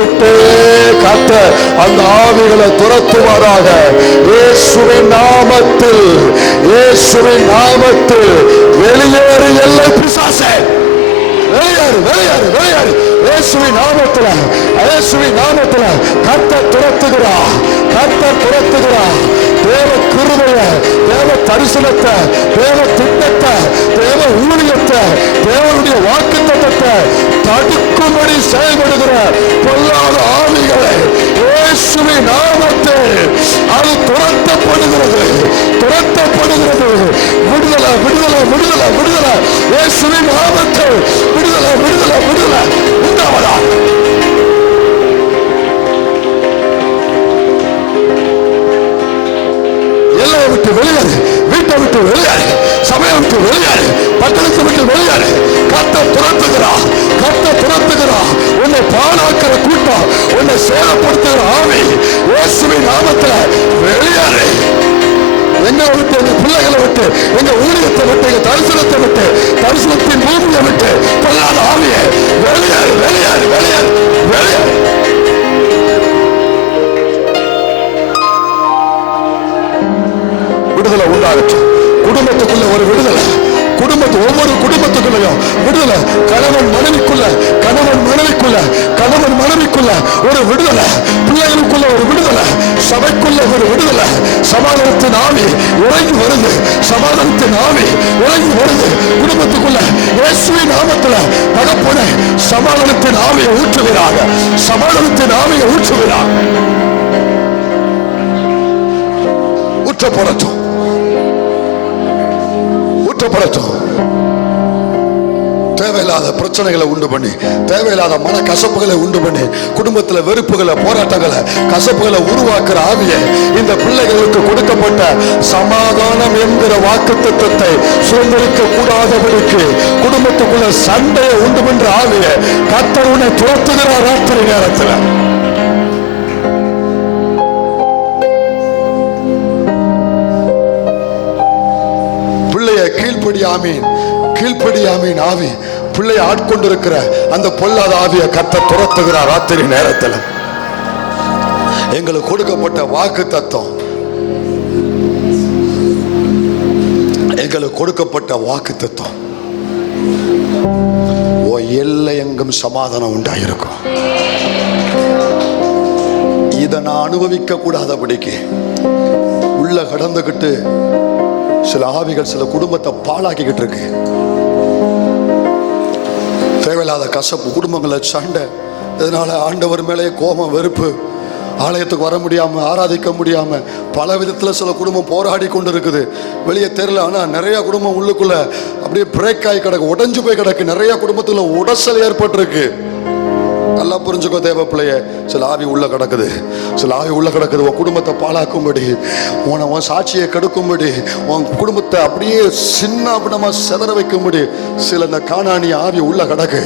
விட்டு கர்த்தர் அந்த ஆவிகளை துரத்துவாராக. இயேசுவின் நாமத்தில் வெளியேறு எல்லை பிசாசே, வெளியேறு. இயேசுவின் நாமத்தில் கர்த்தர் துரத்துகிறார். தேவ கிருபையை, தேவ தரிசனத்தை, தேவ திட்டத்தை, தேவ ஊழியத்தை, தேவனுடைய வாக்குத்தத்தத்தை தடுக்கும்படி செயல்படுகிற பொல்லாத ஆவிகளை இயேசுவின் நாமத்தில் அது துரத்தப்படுகிறது. விடுதலை இயேசுவின் நாமத்தில் விடுதலை உண்டாவதா. எல்லையை விட்டு வெளியேறு, வீட்டை விட்டு வெளியேறு, சபையை விட்டு வெளியேறு, பட்டணத்தை விட்டு வெளியேறு. கர்த்தர் துரத்துகிறா. உன்னை பாழாக்கிற கூட்டம், உன்னை சேதப்படுத்துகிற ஆவி இயேசுவின் நாமத்தில் வெளியேறு. எங்களை விட்டு, எங்க பிள்ளைகளை விட்டு, எங்க ஊழியத்தை விட்டு, எங்க தரிசனத்தை விட்டு, தரிசனத்தின் பூமியை விட்டு கொள்ளாத ஆவியை வெளியேறு. விடுதலை உண்டாகட்டும். குடும்பத்துக்குள்ள ஒரு விடுதலை, ஒவ்வொரு குடும்பத்துக்குள்ளையும் விடுதலை. கணவன் மனைவிக்குள்ள ஒரு விடுதலை, பிள்ளைகளுக்குள்ள ஒரு விடுதலை, சபைக்குள்ள ஒரு விடுதலை. சமாதானத்தின் ஆவி இறங்கி வருது. குடும்பத்துக்குள்ள இயேசுவின் நாமத்துல தகப்பனே சமாதானத்தின் ஆவியை ஊற்றுகிறாங்க. ஊற்றப்படட்டும். தேவையில்லாத பிரச்சனைகளை உண்டு பண்ணி, தேவையில்லாத மன கசப்புகளை உண்டு பண்ணி, குடும்பத்துல வெறுப்புகளை, போராட்டங்களை, கசப்புகளை உருவாக்குற ஆவியை இந்த பிள்ளைகளுக்கு கொடுக்கப்பட்ட சமாதானம் என்கிற வாக்குத்தத்தத்தை சுதந்திரிக்க கூடாதபடிக்கு குடும்பத்துக்குள்ள சண்டையை உண்டு பண்ற ஆவியை கர்த்தர் உன்னை துரத்துகிறார். ராத்திரி நேரத்தில் பிள்ளைய கீழ்ப்படியாமீன் ஆவி பிள்ளை ஆட்கொண்டிருக்கிற அந்த பொல்லாத ஆவியை கர்த்தர் துரத்துகிறார். ராத்திரி நேரத்தில் எங்களுக்கு கொடுக்கப்பட்ட வாக்கு தத்தம், ஓ எல்லை எங்கும் சமாதானம் உண்டாயிருக்கும். இதை நான் அனுபவிக்க கூடாதபடிக்கு உள்ள கடந்துகிட்டு சில ஆவிகள் சில குடும்பத்தை பாழாக்கிக்கிட்டு இருக்கு. தேவையில்லாத கசப்பு, குடும்பங்களை சண்டை, இதனால ஆண்டவர் மேலே கோபம், வெறுப்பு, ஆலயத்துக்கு வர முடியாம, ஆராதிக்க முடியாம பல விதத்துல சில குடும்பம் போராடி கொண்டு இருக்குது. வெளியே தெரியல, ஆனா நிறைய குடும்பம் உள்ளுக்குள்ள அப்படியே பிரேக் ஆகி கிடக்கு, உடைஞ்சு போய் கிடக்கு. நிறைய குடும்பத்துல உடசல் ஏற்பட்டிருக்கு. நல்லா புரிஞ்சுக்கோ தேவ பிள்ளையே, சில ஆவி உள்ள கிடக்குது, சில ஆவி உள்ள கிடக்குது. உன் குடும்பத்தை பாழாக்கும்படி, உன் சாட்சியை கெடுக்கும்படி, உன் குடும்பத்தை அப்படியே சின்ன அப்படிமா செதற வைக்கும்படி சில இந்த கானானி ஆவி உள்ள கிடக்கு,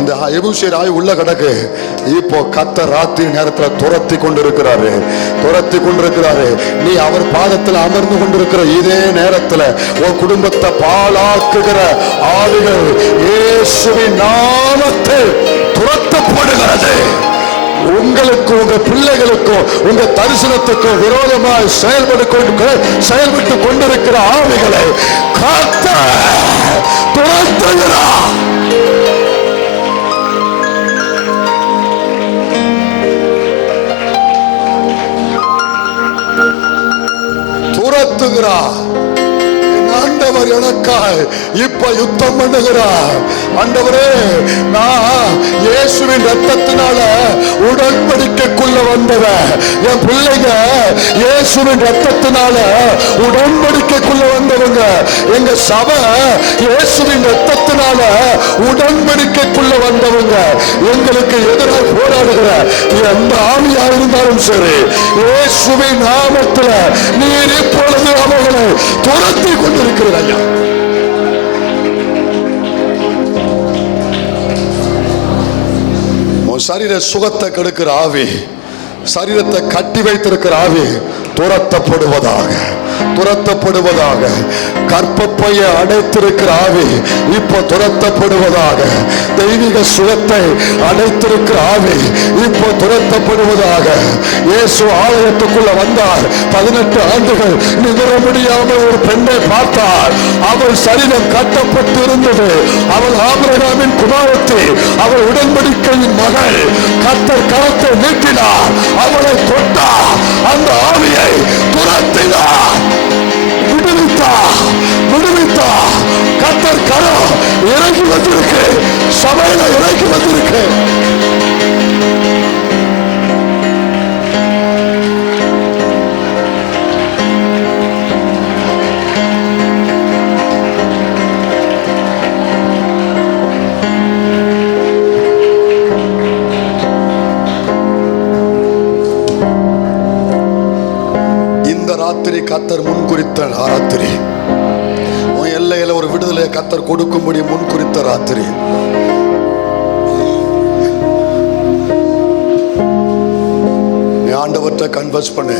இந்த எபூசியர் ஆவி உள்ள கிடக்கு. இப்போ கர்த்தர் ராத்திரி நேரத்தில் துரத்தி கொண்டிருக்கிறாரு, துரத்தி கொண்டிருக்கிறாரு. நீ அவர் பாதத்தில் அமர்ந்து கொண்டிருக்கிற இதே நேரத்தில் உன் குடும்பத்தை பாழாக்குகிற ஆவிகள் இயேசுவின் நாமத்தில் துரத்தப்படுகிறது. உங்களுக்கும் உங்க பிள்ளைகளுக்கும் உங்க தரிசனத்துக்கும் விரோதமாக செயல்பட்டு கொண்டிருக்கிற ஆவிகளை கர்த்தர் துரத்துகிறார். துரத்துகிறார். ஆண்டவர் எனக்காய் இப்ப யுத்தம் பண்ணுகிறார். ஆண்டவரே, நான் இயேசுவின் ரத்தத்தினால உடன்படிக்கைக்குள்ள வந்தவன். என் பிள்ளைங்க இயேசுவின் ரத்தத்தினால உடன்படிக்கைக்குள்ள வந்தவங்க. எங்க சபை இயேசுவின் ரத்தத்தினால உடன்படிக்கைக்குள்ள வந்தவங்க. எங்களுக்கு எதிராக போராடுகிற எந்த ஆவியா இருந்தாலும் சரி, இயேசுவின் நாமத்துல நீர் இப்பொழுது அவர்களை துரத்தி கொண்டிருக்கிறார். ஐயா, சரீர சுகத்தை கெடுக்கிற ஆவி, சரீரத்தை கட்டி வைத்திருக்கிற ஆவி துரத்தப்படுவதாக, துரத்தப்படுவதாக. கற்பப்பைய அடைத்திருக்கிற ஆவி இப்போ துரத்தப்படுவதாக. தெய்வீக சுகத்தை அடைத்திருக்கிற ஆவி இப்போ துரத்தப்படுவதாக. இயேசு ஆலயத்துக்குள்ள வந்தார். 18 ஆண்டுகள் நிகழ முடியாமல் ஒரு பெண்ணை பார்த்தார். அவள் சரீரம் கட்டப்பட்டு இருந்தது. அவள் ஆபிரகாமின் குமாரத்தி, அவள் உடன்படிக்கையின் மகள். கர்த்தர் கரத்தை நீட்டினார், அவளை தொட்டார், அந்த ஆவியை துரத்தினார், விடுவித்தார், விடுவித்தார். கர்த்தர் கரம் இறங்கி வந்திருக்கு, சபையில இறங்கி வந்திருக்கு. கர்த்தர் முன்குறித்த ராத்திரி, உன் எல்லையில ஒரு விடுதலை கர்த்தர் கொடுக்கும்படி முன்குறித்த ராத்திரி. நீ ஆண்டவர்கிட்ட கன்வர்ஸ் பண்ணு.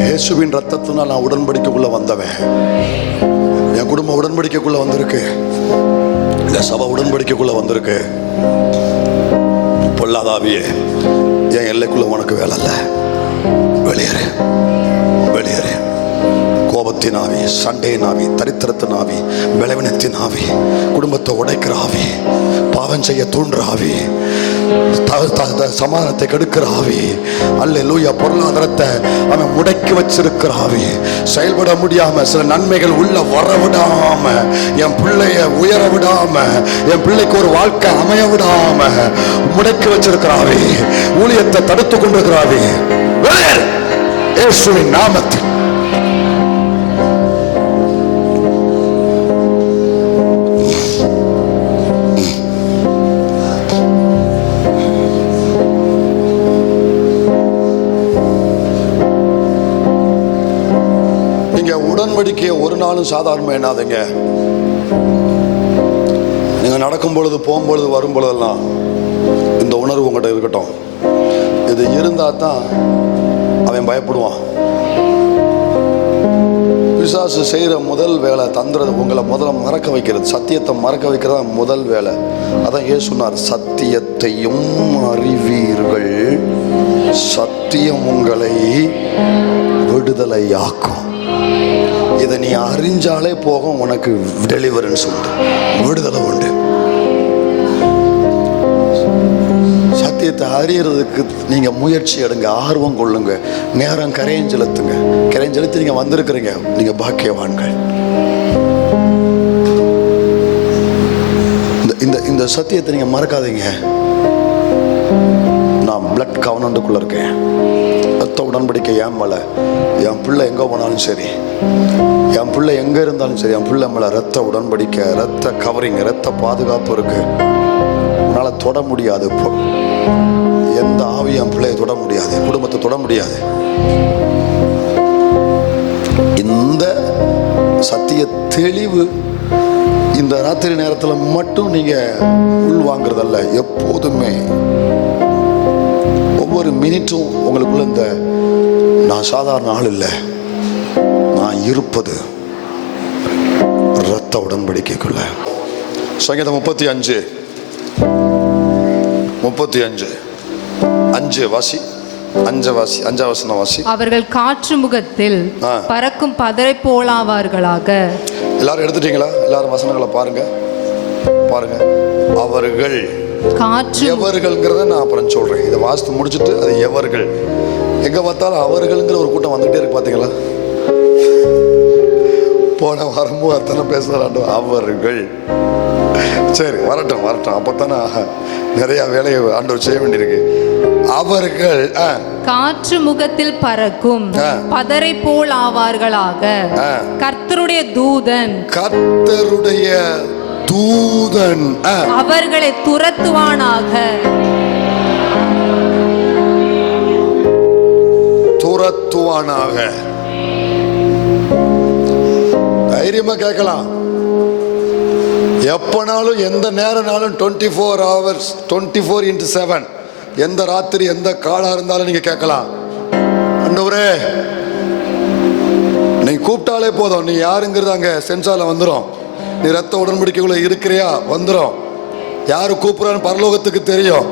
இயேசுவின் ரத்தத்தினால் நான் உடன்படிக்கைக்குள்ள வந்தவன். என் குடும்ப உடன்படிக்கைக்குள்ள வந்திருக்கு, இந்த சபை உடன்படிக்கைக்குள்ள வந்திருக்கு. பொல்லாதாவியே, என் எல்லைக்குள்ள உனக்கு வேலை இல்லை, வெளியேறு, வெளியேறு. கோபத்தின் ஆவி, சண்டையின் ஆவி, தரித்திரத்தின் ஆவி, பலவீனத்தின் ஆவி, குடும்பத்தை உடைக்கிற ஆவி, பாவம் செய்ய தூண்டுற ஆவி, சமாதானத்தை கெடுக்கிற ஆவி, அல்லேலூயா, பொருளாதாரத்தை அவன் முடக்கி வச்சிருக்கிற ஆவி, செயல்பட முடியாம சில நன்மைகள் உள்ள வர விடாம, என் பிள்ளைய உயர விடாம, என் பிள்ளைக்கு ஒரு வாழ்க்கை அமைய விடாம முடக்கி வச்சிருக்கிற ஆவி, ஊழியத்தை தடுத்து கொண்டிருக்கிற ஆவி, இயேசுவின் நாமத்தில் உடன்படிக்கையை ஒரு நாளும் சாதாரணமா என்னாதீங்க. நீங்க நடக்கும் பொழுது, போகும்பொழுது, வரும் பொழுதெல்லாம் இந்த உணர்வு உங்கள்கிட்ட இருக்கட்டும். இது இருந்தா தான் அவன் பயப்படுவான். பிசாசு செய்யற முதல் வேலை தந்துறது உங்களை முதல்ல மறக்க வைக்கிறது, சத்தியத்தை மறக்க வைக்கிறது முதல் வேலை. அதான் இயேசு சொன்னார், சத்தியத்தையும் அறிவீர்கள், சத்தியம் உங்களை விடுதலையாக்கும். இதை நீ அறிஞ்சாலே போகும், உனக்கு டெலிவரன்ஸ் உண்டு, விடுதலை உண்டு. சத்தியத்தை அறியறதுக்கு நீங்க முயற்சி எடுங்க, ஆர்வம் கொள்ளுங்க, நேரம் கரையும் செலுத்துங்க. கரையும் செலுத்தி நீங்க வந்திருக்கிறீங்க, நீங்க பாக்கியவான்கள். இந்த இந்த சத்தியத்தை நீங்க மறக்காதீங்க. நான் பிளட் கவர்னண்ட்டுக்குள்ள இருக்கேன். ரத்த உடன்படிக்கை என் மேல, என் பிள்ளை எங்க போனாலும் சரி, என் பிள்ளை எங்க இருந்தாலும் சரி, என் பிள்ளை மேல ரத்த உடன்படிக்கை, ரத்த கவரிங், ரத்த பாதுகாப்பு இருக்கு. உன்னால தொட முடியாது, எந்த ஆவி என் பிள்ளையை தொட முடியாது, குடும்பத்தை தொட முடியாது. இந்த சத்திய தெளிவு இந்த ராத்திரி நேரத்தில் மட்டும் நீங்க உள் வாங்குறதல்ல, எப்போதுமே ஒவ்வொரு மினிட்டும் உங்களுக்குள்ள இந்த நான் சாதாரண ஆள் இல்லை, நான் இருப்பது இரத்த உடன்படிக்கைக்குள்ள. சங்கீதம் 35 வாசி, 5 வசனம் வாசி. அவர்கள் காற்று முகத்தில் பறக்கும் பதரை போலாவார்களாக. எல்லாரும் எடுத்துட்டீங்களா? எல்லாரும் வசனங்களை பாருங்க. அவர்கள் காற்று, எவர்கள்ங்கிறத நான் அப்புறம் சொல்றேன். இதை வாசித்து முடிச்சுட்டு அது எவர்கள், எங்க பார்த்தாலும் அவர்கள்ங்கிற ஒரு கூட்டம் வந்துட்டே இருக்கு. பாத்தீங்களா? போன வாரமும் அத்தனை பேசுறாண்டு அவர்கள். சரி, வரட்டும். அப்பத்தானே நிறைய வேலையை ஆண்டவர் செய்ய வேண்டியிருக்கு. அவர்கள் காற்று முகத்தில் பறக்கும் பதரை போல் ஆவார்களாக. கர்த்தருடைய தூதன் அவர்களை துரத்துவானாக. தைரியமா கேட்கலாம். எப்பனாலும் எந்த நேரம்னாலும் 24 hours 24x7, எந்த ராத்திரி எந்த காலா இருந்தாலும் நீங்க கேட்கலாம். ஆண்டவரே, நீ கூப்பிட்டாலே போதும், நீ யாருங்கிறது அங்க சென்சார்ல வந்துடும். நீ ரத்த உடன்படிக்கைக்குள்ள இருக்கிறியா வந்துடும். யாரு கூப்பிடுறான்னு பரலோகத்துக்கு தெரியும்.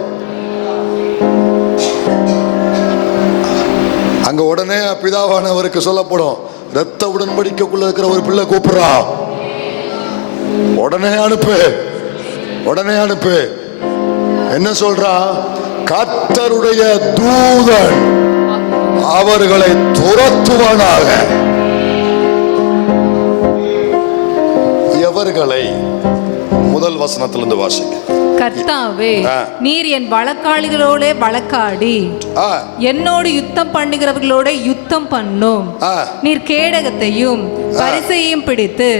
அங்க உடனே பிதாவானவருக்கு சொல்லப்படும், ரத்த உடன்படிக்கைக்குள்ள இருக்கிற ஒரு பிள்ளை கூப்பிடுறா, உடனே அனுப்பு. என்ன சொல்றா? கர்த்தருடைய தூதன் அவர்களை துரத்துவானாக. எவர்களை? முதல் வசனத்திலிருந்து வாசிங்க. கர்த்தாவே, நீர் என் வழக்காளிகளோட வழக்காடி என்னோடு யுத்தம் பண்ணுகிறவர்களோட யுத்தம் பண்ணும். நீர் கேடகத்தையும் பரிசையும் பிடித்து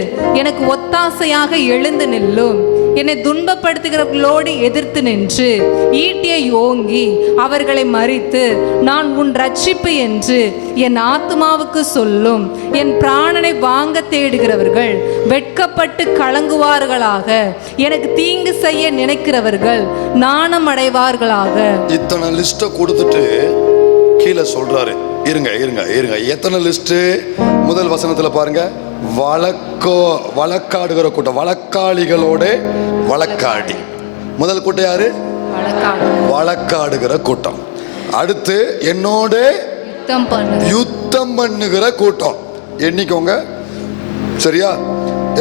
எனக்கு ஒத்தாசையாக எழுந்து நில்லும். என்னை துன்பப்படுத்துகிறவர்களோடு எதிர்த்து நின்று ஈட்டியை ஓங்கி அவர்களை மறித்து நான் உன் ரட்சிப்பு என்று என் ஆத்துமாவுக்கு சொல்லும். என் பிராணனை வாங்க தேடுகிறவர்கள் வெட்கப்பட்டு கலங்குவார்களாக. எனக்கு தீங்கு செய்ய நினைக்கிறவர்கள் நாணம் அடைவார்களாக. இத்தனை லிஸ்ட கொடுத்துட்டு கீழே சொல்றாரு, இருங்க. எத்தனை லிஸ்ட்? முதல் வசனத்துல பாருங்க, வழக்காடுகிற கூட்டம், வழக்காளிகளோட வழக்காடி. முதல் கூட்டம் யாரு? வழக்காடுகிற கூட்டம். அடுத்து என்னோட யுத்தம் பண்ணுகிற கூட்டம். எண்ணிக்கோங்க, சரியா?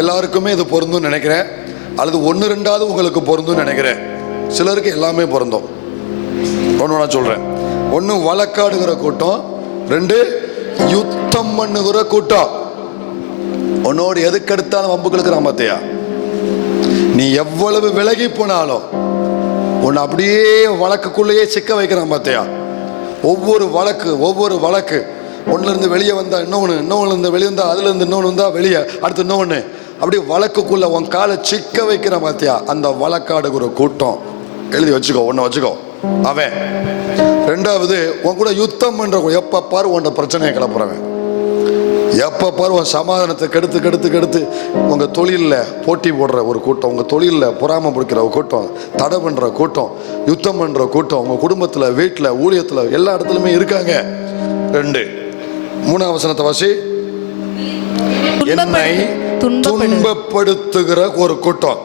எல்லாருக்குமே இது பொருந்தும் நினைக்கிறேன், அல்லது 1-2 உங்களுக்கு பொருந்தும் நினைக்கிறேன். சிலருக்கு எல்லாமே பொருந்தும். ஒன்று நான் சொல்றேன். 1 வழக்காடுகிற கூட்டம், 2 யுத்தம் பண்ணுகிற கூட்டம். உன்னோடு எதுக்கு எடுத்தாலும் வம்புகளுக்கு பார்த்தியா? நீ எவ்வளவு விலகி போனாலும் உன்னை அப்படியே வழக்குக்குள்ளேயே சிக்க வைக்கிறான் பார்த்தியா? ஒவ்வொரு வழக்கு ஒன்னுல இருந்து வெளியே வந்தா இன்னொன்னு இருந்து வெளியே வந்தா, அதுல இருந்து இன்னொன்று வந்தா வெளியே, அடுத்து இன்னொன்னு, அப்படியே வழக்குக்குள்ள உன் காலை சிக்க வைக்கிறான் பார்த்தியா? அந்த வழக்காடுகிற கூட்டம். எழுதி வச்சுக்கோ, ஒன்னு வச்சுக்கோ. அவன் 2வது உன் கூட யுத்தம் பண்ற, எப்ப பாரு உன் பிரச்சனையை கிளப்புறவன், எப்ப பாரு உன் சமாதானத்தை கெடுத்து உங்க தொழிலில் போட்டி போடுற ஒரு கூட்டம், உங்க தொழிலில் பொறாமை பிடிக்கிற ஒரு கூட்டம், தடை பண்ற கூட்டம், யுத்தம் பண்ற கூட்டம் உங்க குடும்பத்துல, வீட்டுல, ஊழியத்துல, எல்லா இடத்துலயுமே இருக்காங்க. 2 3 வசனத்தை வாசி. என்னை துன்பப்படுத்துகிற ஒரு கூட்டம்.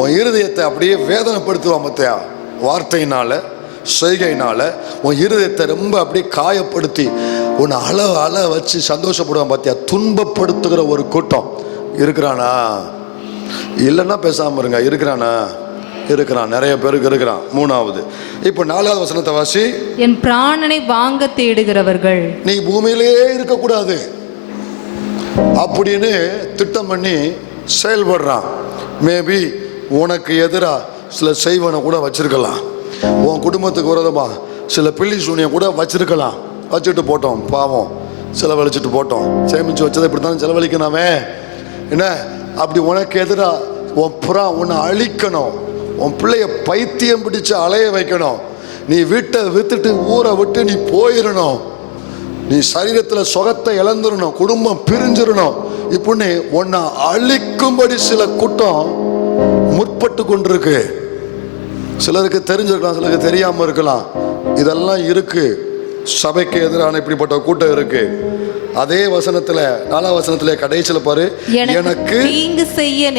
உன் இருதயத்தை அப்படியே வேதனைப்படுத்துவான் மத்தியா, வார்த்தையினால, செய்கையினால உன் இருதயத்தை ரொம்ப அப்படியே காயப்படுத்தி உன்னை அள வச்சு சந்தோஷப்படுவான் பார்த்தியா? துன்பப்படுத்துகிற ஒரு கூட்டம் இருக்கிறானா? இல்லைன்னா பேசாம இருங்க. இருக்கிறானா? இருக்கிறான், நிறைய பேருக்கு இருக்கிறான். மூணாவது, இப்போ 4வது வசனத்தை வாசி. என் பிராணனை வாங்க தேடுகிறவர்கள். நீ பூமியிலேயே இருக்கக்கூடாது அப்படின்னு திட்டம் பண்ணி செயல்படுறான். மேபி உனக்கு எதிராக சில செய்வனை கூட வச்சிருக்கலாம், உன் குடும்பத்துக்கு விரோதமா சில பில்லி சூனியம் கூட வச்சிருக்கலாம். வச்சுட்டு போட்டோம், பாவம், செலவழிச்சிட்டு போட்டோம். சேமிச்சு வச்சதை இப்படி தானே செலவழிக்கணாமே என்ன. அப்படி உனக்கு எதிராக உன் புறா உன்னை அழிக்கணும், உன் பிள்ளைய பைத்தியம் பிடிச்சு அலைய வைக்கணும், நீ வீட்டை வித்துட்டு ஊரை விட்டு நீ போயிடணும், நீ சரீரத்தில் சுகத்தை இழந்துடணும், குடும்பம் பிரிஞ்சிடணும், இப்படி உன்னை அழிக்கும்படி சில கூட்டம் முற்பட்டு கொண்டிருக்கு. சிலருக்கு தெரிஞ்சிருக்கலாம், சிலருக்கு தெரியாம இருக்கலாம். இதெல்லாம் இருக்கு, சபைக்கு எதிரான இப்படிப்பட்ட கூட்டம் இருக்கு. அதே வசனத்துல 4வது வசனத்துல கடைசியில பாரு, எனக்கு தீங்கு செய்ய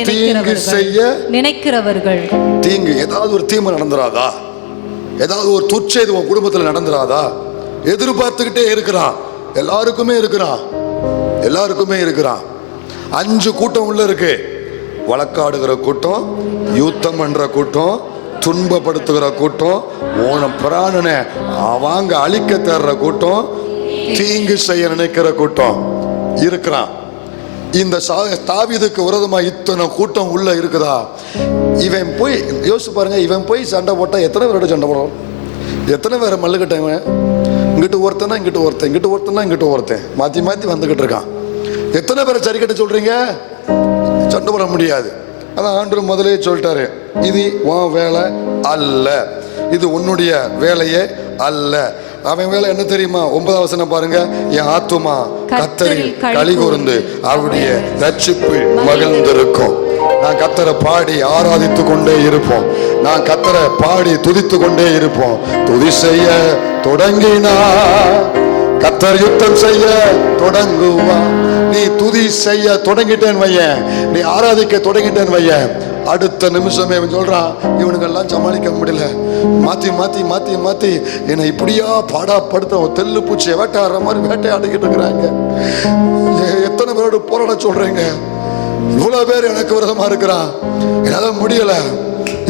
நினைக்கிறவர்கள். தீங்கு, ஏதாவது ஒரு தீமை நடந்துராதா, ஏதாவது ஒரு துர்ச்செய்தி உன் குடும்பத்துல நடந்துராதா, எதிர்பார்த்துக்கிட்டே இருக்கிறான். எல்லாருக்குமே இருக்கிறான், எல்லாருக்குமே இருக்கிறான். 5 கூட்டம் உள்ள இருக்கு. வழக்காடுகிற கூட்டம், யுத்தம் பண்ற கூட்டம், துன்பப்படுத்துகிற கூட்டம், உன பிராணனை அவங்க அழிக்க தேடுற கூட்டம், தீங்கு செய்ய நினைக்கிற கூட்டம் இருக்கிறான். இந்த தாவீதுக்கு விரோதமா இத்தனை கூட்டம் உள்ள இருக்குதா? இவன் போய் யோசிச்சு பாருங்க, இவன் போய் சண்டை போட்டா எத்தனை பேரோட சண்டை போடுவோம், எத்தனை பேரை மல்லுக்கிட்ட, இவன் இங்கிட்டு ஒருத்தனா இங்கிட்டு ஒருத்தன், இங்கிட்டு ஒருத்தனா இங்கிட்டு ஒருத்தன், மாத்தி மாத்தி வந்துகிட்டு இருக்கான். எத்தனை பேரை சரி கட்ட சொல்றீங்க? சண்டை போட முடியாது. அதான் ஆண்டவர் முதலே சொல்லிட்டாரு, இது உன் வேலை அல்ல, இது உன்னுடைய வேலையே அல்ல. அவன் வேலை என்ன தெரியுமா? 9வது வசனம் பாருங்க, என் ஆத்துமா கர்த்தரில் களி கூர்ந்து அவருடைய ரட்சிப்பில் மகிழ்ந்திருக்கும். நான் கர்த்தரை பாடி ஆராதித்து கொண்டே இருப்போம், நான் கர்த்தரை பாடி துதித்து கொண்டே இருப்போம். துதி செய்ய தொடங்கினா கர்த்தர் யுத்தம் செய்ய தொடங்குவா. நீ துதி செய்ய தொடங்கிட்டேன் வையன், நீ ஆராதிக்க தொடங்கிட்டேன் வையன், அடுத்த நிமிஷமே சொல்றான், இவனுங்கெல்லாம் சமாளிக்க முடியல, மாத்தி மாத்தி மாத்தி மாத்தி என்னை இப்படியா பாடாப்படுத்த தெல்லு பூச்சியை வேட்டையாடுற மாதிரி வேட்டையாடிக்கிட்டு இருக்கிறாங்க. எத்தனை பேரோட போராட சொல்றீங்க? இவ்வளவு பேர் எனக்கு விரோதமா இருக்கிறான், என்னால முடியல.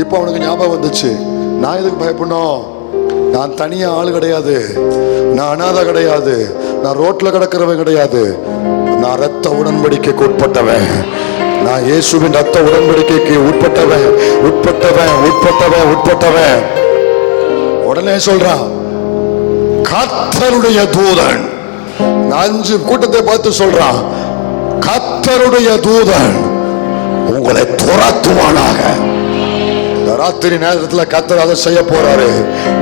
இப்ப அவனுக்கு ஞாபகம் வந்துச்சு, நான் எதுக்கு பயப்படணும்? நான் தனியா ஆள் கிடையாது, நான் அனாதை கிடையாது, நான் ரோட்ல கிடக்கிறவன் கிடையாது, நான் ரத்த உடன்படிக்கைக்கு உட்பட்டவன், நான் இயேசுவின் ரத்த உடன்படிக்கைக்கு உட்பட்டவன் உட்பட்டவன் உட்பட்டவன் உட்பட்டவன். உடனே சொல்றான், கர்த்தருடைய தூதன். 5 கூட்டத்தை பார்த்து சொல்றான், கர்த்தருடைய தூதன் உங்களை துரத்துவானாக. ராத்திரி நேரத்தில் கர்த்தர் அதை செய்ய போறாரு.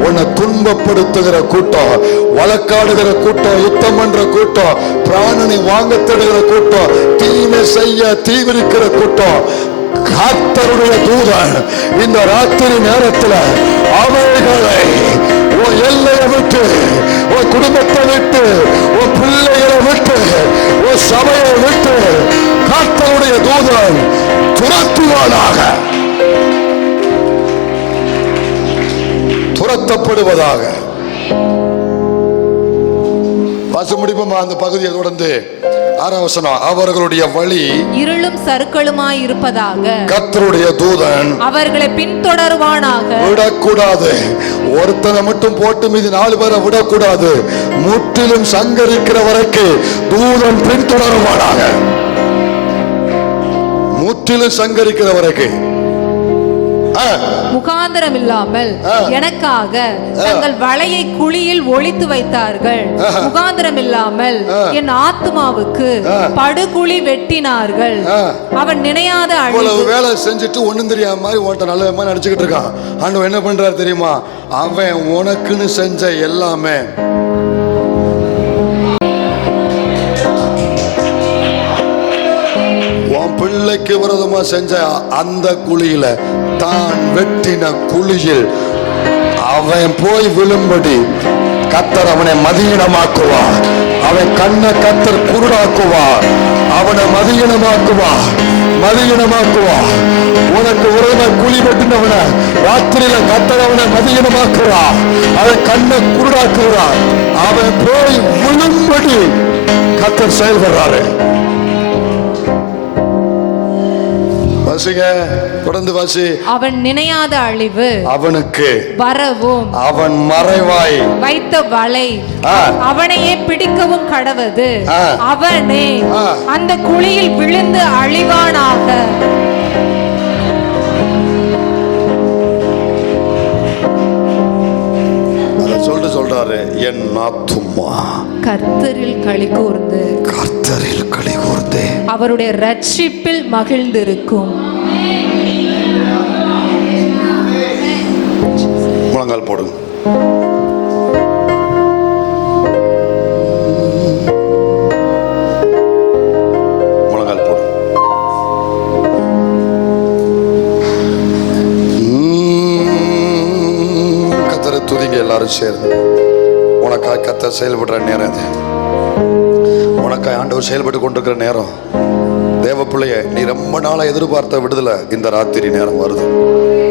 உன்னை துன்பப்படுத்துகிற கூட்டம், வழக்காடுகிற கூட்டம், யுத்தம் பண்ற கூட்டம், பிராணனை வாங்க தேடுகிற கூட்டம், தீமை செய்ய தீவிரிக்கிற கூட்டம், கர்த்தருடைய தூதன் இந்த ராத்திரி நேரத்தில் அவைகளை உன் எல்லையை விட்டு, உன் குடும்பத்தை விட்டு, உன் பிள்ளைகளை விட்டு, உன் சபையை விட்டு கர்த்தருடைய தூதன் துரத்துவானாக, துரத்தப்படுவதாக. வாச முடிப்போமா அந்த பகுதியை தொடர்ந்து? 6வது வசனம், அவர்களுடைய வழி இருளும் சறுக்களுமாய் இருப்பதாக, கர்த்தருடைய தூதன் அவர்களை பின்தொடருவானாக. விடக்கூடாது, ஒருத்தனை மட்டும் போட்டு மீது 4 பேரை விடக்கூடாது. முற்றிலும் சங்கரிக்கிற வரைக்கும் தூதன் பின்தொடருவானாக, முற்றிலும் சங்கரிக்கிற வரைக்கும். முகாந்திரம் இல்லாமல் எனக்காக தங்கள் வலையை குழியில் ஒளித்து வைத்தார்கள். முகாந்திரம் இல்லாமல் என் ஆத்துமாவுக்கு படுகுழி வெட்டினார்கள். அவன் நினையாத அழிவு. வேலை செஞ்சுட்டு ஒண்ணும் தெரியாம மாதிரி ஓட்ட நல்ல மாதிரி நடிச்சுக்கிட்டு இருக்கான். ஆண்டவன் என்ன பண்றாரு தெரியுமா? அவன் உனக்குன்னு செஞ்ச எல்லாமே பிள்ளைக்கு விரோதமா செஞ்ச அந்த குழியில, தான் வெட்டின குழியில் அவன் போய் விழும்படி கர்த்தர் அவனை மதியீனமாக்குவார். அவன் கண்ணை கர்த்தர் குருடாக்குவார், அவனை மதியீனமாக்குவார், மதியீனமாக்குவார். உனக்கு விரோதமா குழி வெட்டினவன ராத்திரியில கர்த்தர் அவனை மதியீனமாக்குறார், அவன் கண்ணை குருடாக்குறார். அவன் போய் விழும்படி கர்த்தர் செயல்படுறாரு. வாசிங்க, தொடர்ந்து வாசி. அவன் நினையாத அழிவு அவனுக்கு வரவும் அவன் மறைவாய் வைத்த வலை அவனையே பிடிக்கவும் கடவது. ஆ. அவனே ஆ. அந்த குழியில் விழுந்து அழிவானாக. சொல்றாரு, என் ஆத்துமா கர்த்தரில் களி கூர்ந்து கர்த்தரில் களி கூர்ந்து அவருடைய ரட்சிப்பில் மகிழ்ந்திருக்கும். முழங்கால் போடுங்க. முழங்கால் போடுங்க. கர்த்தரை துதிங்க எல்லாரும் சேர்ந்து. உனக்காய் கர்த்தர் செயல்படுற நேரம் இது. உனக்காய் ஆண்டவர் செயல்பட்டு கொண்டிருக்கிற நேரம். தேவ பிள்ளைய, நீ ரொம்ப நாளா எதிர்பார்த்த விடுதலை இந்த ராத்திரி நேரம் வருது,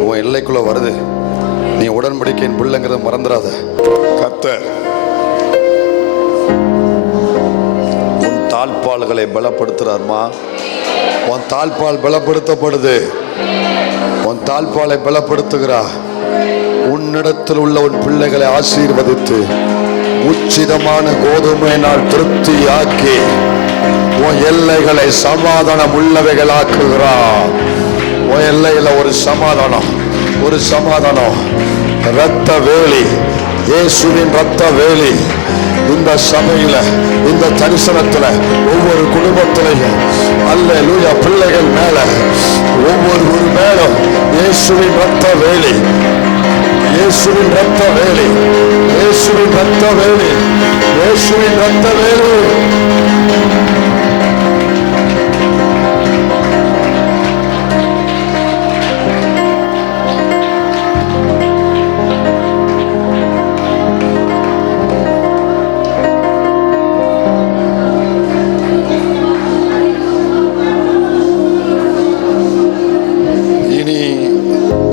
உன் எல்லைக்குள்ள வருது. நீ உடன்படிக்கையின் பிள்ளைங்கிறத மறந்துடாத. கர்த்தர் உன் தாழ்பால்களை பலப்படுத்துறார்மா. உன் தாழ்பால் பலப்படுத்தப்படுது. உன் தாழ்பாலை பலப்படுத்துகிறா. உன்னிடத்தில் உள்ள உன் பிள்ளைகளை ஆசீர்வதித்து உச்சிதமான கோதுமையினால் திருப்தியாக்கி உன் எல்லைகளை சமாதானம் உள்ளவைகளாக்குகிறார். உன் எல்லையில ஒரு சமாதானம், ஒரு சமாதானம். இரத்த வேலி, இயேசுவின் இரத்த வேலி இந்த சபையில, இந்த தரிசனத்துல, ஒவ்வொரு குடும்பத்திலையும் அல்லேலூயா பிள்ளைகள் மேல, ஒவ்வொரு மேலும் இயேசுவின் இரத்த வேலி, இயேசுவின் இரத்த வேலி, இயேசுவின் இரத்த வேலி, இயேசுவின் இரத்த வேலி.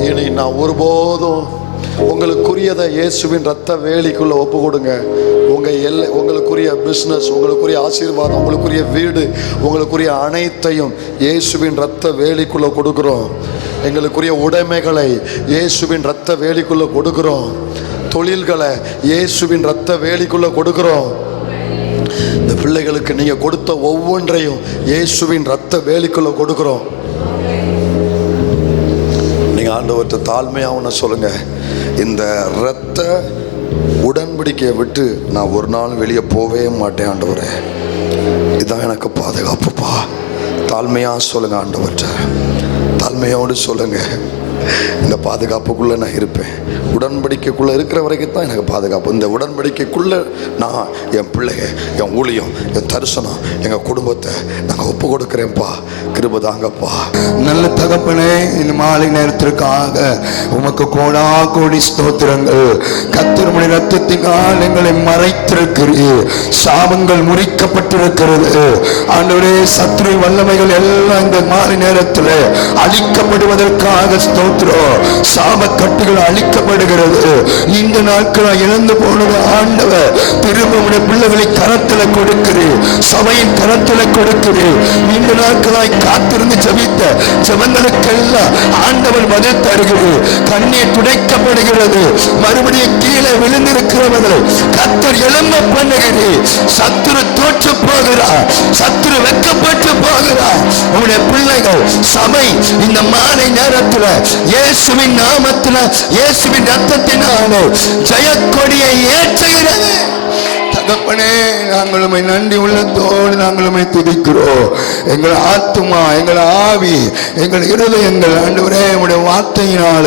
இனி நான் ஒருபோதும் உங்களுக்குரியதை இயேசுவின் ரத்த வேலிக்குள்ள ஒப்பு கொடுங்க. உங்க எல்லை, உங்களுக்குரிய பிசினஸ், உங்களுக்குரிய ஆசீர்வாதம், உங்களுக்குரிய வீடு, உங்களுக்குரிய அனைத்தையும் இயேசுவின் ரத்த வேலிக்குள்ள கொடுக்கிறோம். எங்களுக்குரிய உடைமைகளை இயேசுவின் ரத்த வேலிக்குள்ள கொடுக்கிறோம். தொழில்களை இயேசுவின் ரத்த வேலிக்குள்ள கொடுக்கிறோம். இந்த பிள்ளைகளுக்கு நீங்க கொடுத்த ஒவ்வொன்றையும் இயேசுவின் ரத்த வேலிக்குள்ள கொடுக்கிறோம். நீங்க ஆண்டவர்கிட்ட தாழ்மையா ஒன்று சொல்லுங்க, இந்த இரத்த உடன்படிக்கையை விட்டு நான் ஒரு நாள் வெளியே போவே மாட்டேன் ஆண்டவரே, இதான் எனக்கு பாதுகாப்புப்பா. தாழ்மையா சொல்லுங்க ஆண்டவர்கிட்ட, தாழ்மையோடு சொல்லுங்க, இந்த பாதுகாப்புக்குள்ள நான் இருப்பேன். உடன்படிக்கைக்குள்ள இருக்கிற வரைக்கும் தான் எனக்கு பாதுகாப்பு. இந்த உடன்படிக்கைக்குள்ள நான் என் பிள்ளைங்க, என் ஊழியம், என் தரிசனம், எங்க குடும்பத்தை நாங்கள் ஒப்பு கொடுக்கிறேன்ப்பா. கிருபதாங்கப்பா. நல்ல தகப்பனே, இந்த மாலை நேரத்திற்காக உமக்கு கோடா கோடி ஸ்தோத்திரங்கள். கர்த்தருடைய ரத்தத்தினால் எங்களை மறைத்திருக்கிறீர். சாபங்கள் முறிக்கப்பட்டிருக்கிறது ஆண்டவரே. சத்துரு வல்லமைகள் எல்லாம் இந்த மாலை நேரத்தில் அழிக்கப்படுவதற்காக ஸ்தோத்திரம். சாப கட்டுகள் அழிக்கப்படுகிறது. இந்த நாட்கள் இழந்து போனது ஆண்டவர் திரும்ப உடைய பிள்ளைகளை கரத்தில் கொடுக்கிறேன், சபையின் கரத்தில் கொடுக்கிறேன். இந்த நாட்களாய் காத்திருந்து ஜெபித்த ஜெபங்களுக்கெல்லாம் ஆண்டவர் பதில் தருகிறது. கண்ணீர் துடைக்கப்படுகிறது. மறுபடியும் கீழே விழுந்திருக்கிறவர்களை கர்த்தர் எழும்ப பண்ணுகிறேன். சத்துரு தோற்று போகிறார், சத்துரு வெட்கப்பட்டு போகிறார். உங்களுடைய பிள்ளைகள் சபை இந்த மாலை நேரத்தில் இயேசுவின் நாமத்தில், இயேசுவின் ரத்தத்தினாலே ஜெயக்கொடியை ஏற்றுகிறது. தகப்பனே, நாங்கள் உம்மை நன்றி உள்ளத்தோடு நாங்கள் உம்மை துதிக்கிறோம். எங்கள் ஆத்துமா, எங்கள் ஆவி, எங்கள் இருதயங்கள் ஆண்டவரே உம்முடைய வார்த்தையினால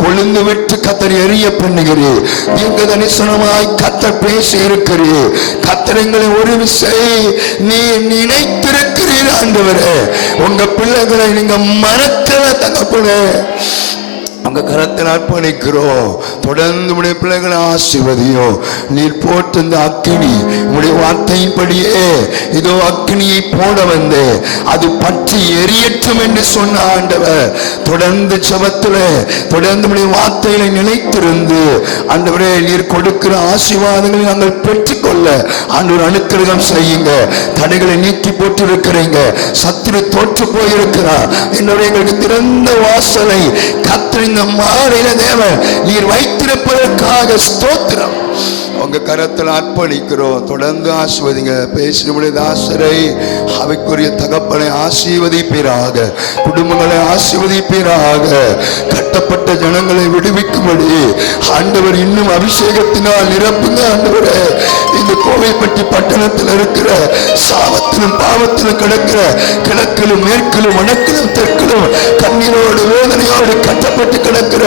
கொழுந்து விட்டு கர்த்தர் எரிய பண்ணுகிறீர். தீர்க்க தரிசனமாய் கர்த்தர் பேசி இருக்கிறீர். கர்த்தர் எங்களை ஒரு விசை நீ நினைத்திருக்கிறீர் ஆண்டவரே. உங்க பிள்ளைகளை நீங்க மறக்கல தகப்பனே. உங்க கரத்தில் அர்ப்பணிக்கிறோம். தொடர்ந்து உடைய பிள்ளைகளை ஆசீர்வதியும். நீர் போட்டு இந்த அக்கினி உடைய வார்த்தையின்படியே இதோ அக்கினியை போட வந்து அது பற்றி எரியட்டும் என்று சொன்ன ஆண்டவர், தொடர்ந்து ஜெபத்தில் தொடர்ந்து உடைய வார்த்தைகளை நிலைத்திருந்து ஆண்டவரே நீர் கொடுக்கிற ஆசீர்வாதங்களை நாங்கள் பெற்றுக்கொள்ள ஆண்டவர் அனுக்கிரகம் செய்யுங்க. தடைகளை நீக்கி போட்டு இருக்கிறீங்க, சத்துரு தோற்று போயிருக்கிறார் என்னுடைய எங்களுக்கு திறந்த வாசலை கர்த்தர் இந்த மாலையில தேவன் நீர் வைத்திருப்பதற்காக ஸ்தோத்திரம். உங்க கரத்தில் அர்ப்பணிக்கிறோம். தொடர்ந்து ஆசீர்வதிங்க. பேசினுடைய தாசரை அவைக்குரிய தகப்பனை ஆசீர்வதிப்பீராக, குடும்பங்களை ஆசீர்வதிப்பீராக, கட்டப்பட்ட ஜனங்களை விடுவிக்கும்படி ஆண்டவர் இன்னும் அபிஷேகத்தினால் நிரப்புங்க. ஆண்டவரே இந்த கோவைப்பட்டி பட்டணத்தில் இருக்கிற சாபத்திலும் பாவத்திலும் கிடக்கிற கிழக்கிலும் மேற்கிலும் வடக்கிலும் தெற்கிலும் கண்ணீரோடு வேதனையோடு கட்டப்பட்டு கிடக்கிற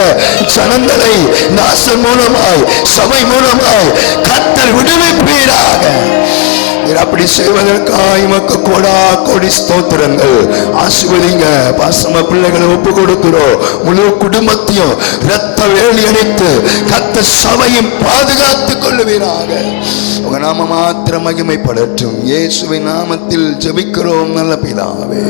ஜனங்களை நாசம் மூலமாய் சபை மூலமாய் கர்த்தர் விடுவிப்பீராக. அப்படி செய்வதற்காக உமக்கு கோடா கோடி ஸ்தோத்திரங்கள். ஆசீர்வதிங்க. பாசம பிள்ளைகளை ஒப்பு கொடுக்கிறோம். முழு குடும்பத்தையும் இரத்த வேலி அடைத்து கர்த்தர் சபையும் பாதுகாத்துக் கொள்ளுவீராக. உங்க நாம மாத்திரம் மகிமைப்படட்டும். இயேசுவின் நாமத்தில் ஜெபிக்கிறோம் நல்ல பிதாவே.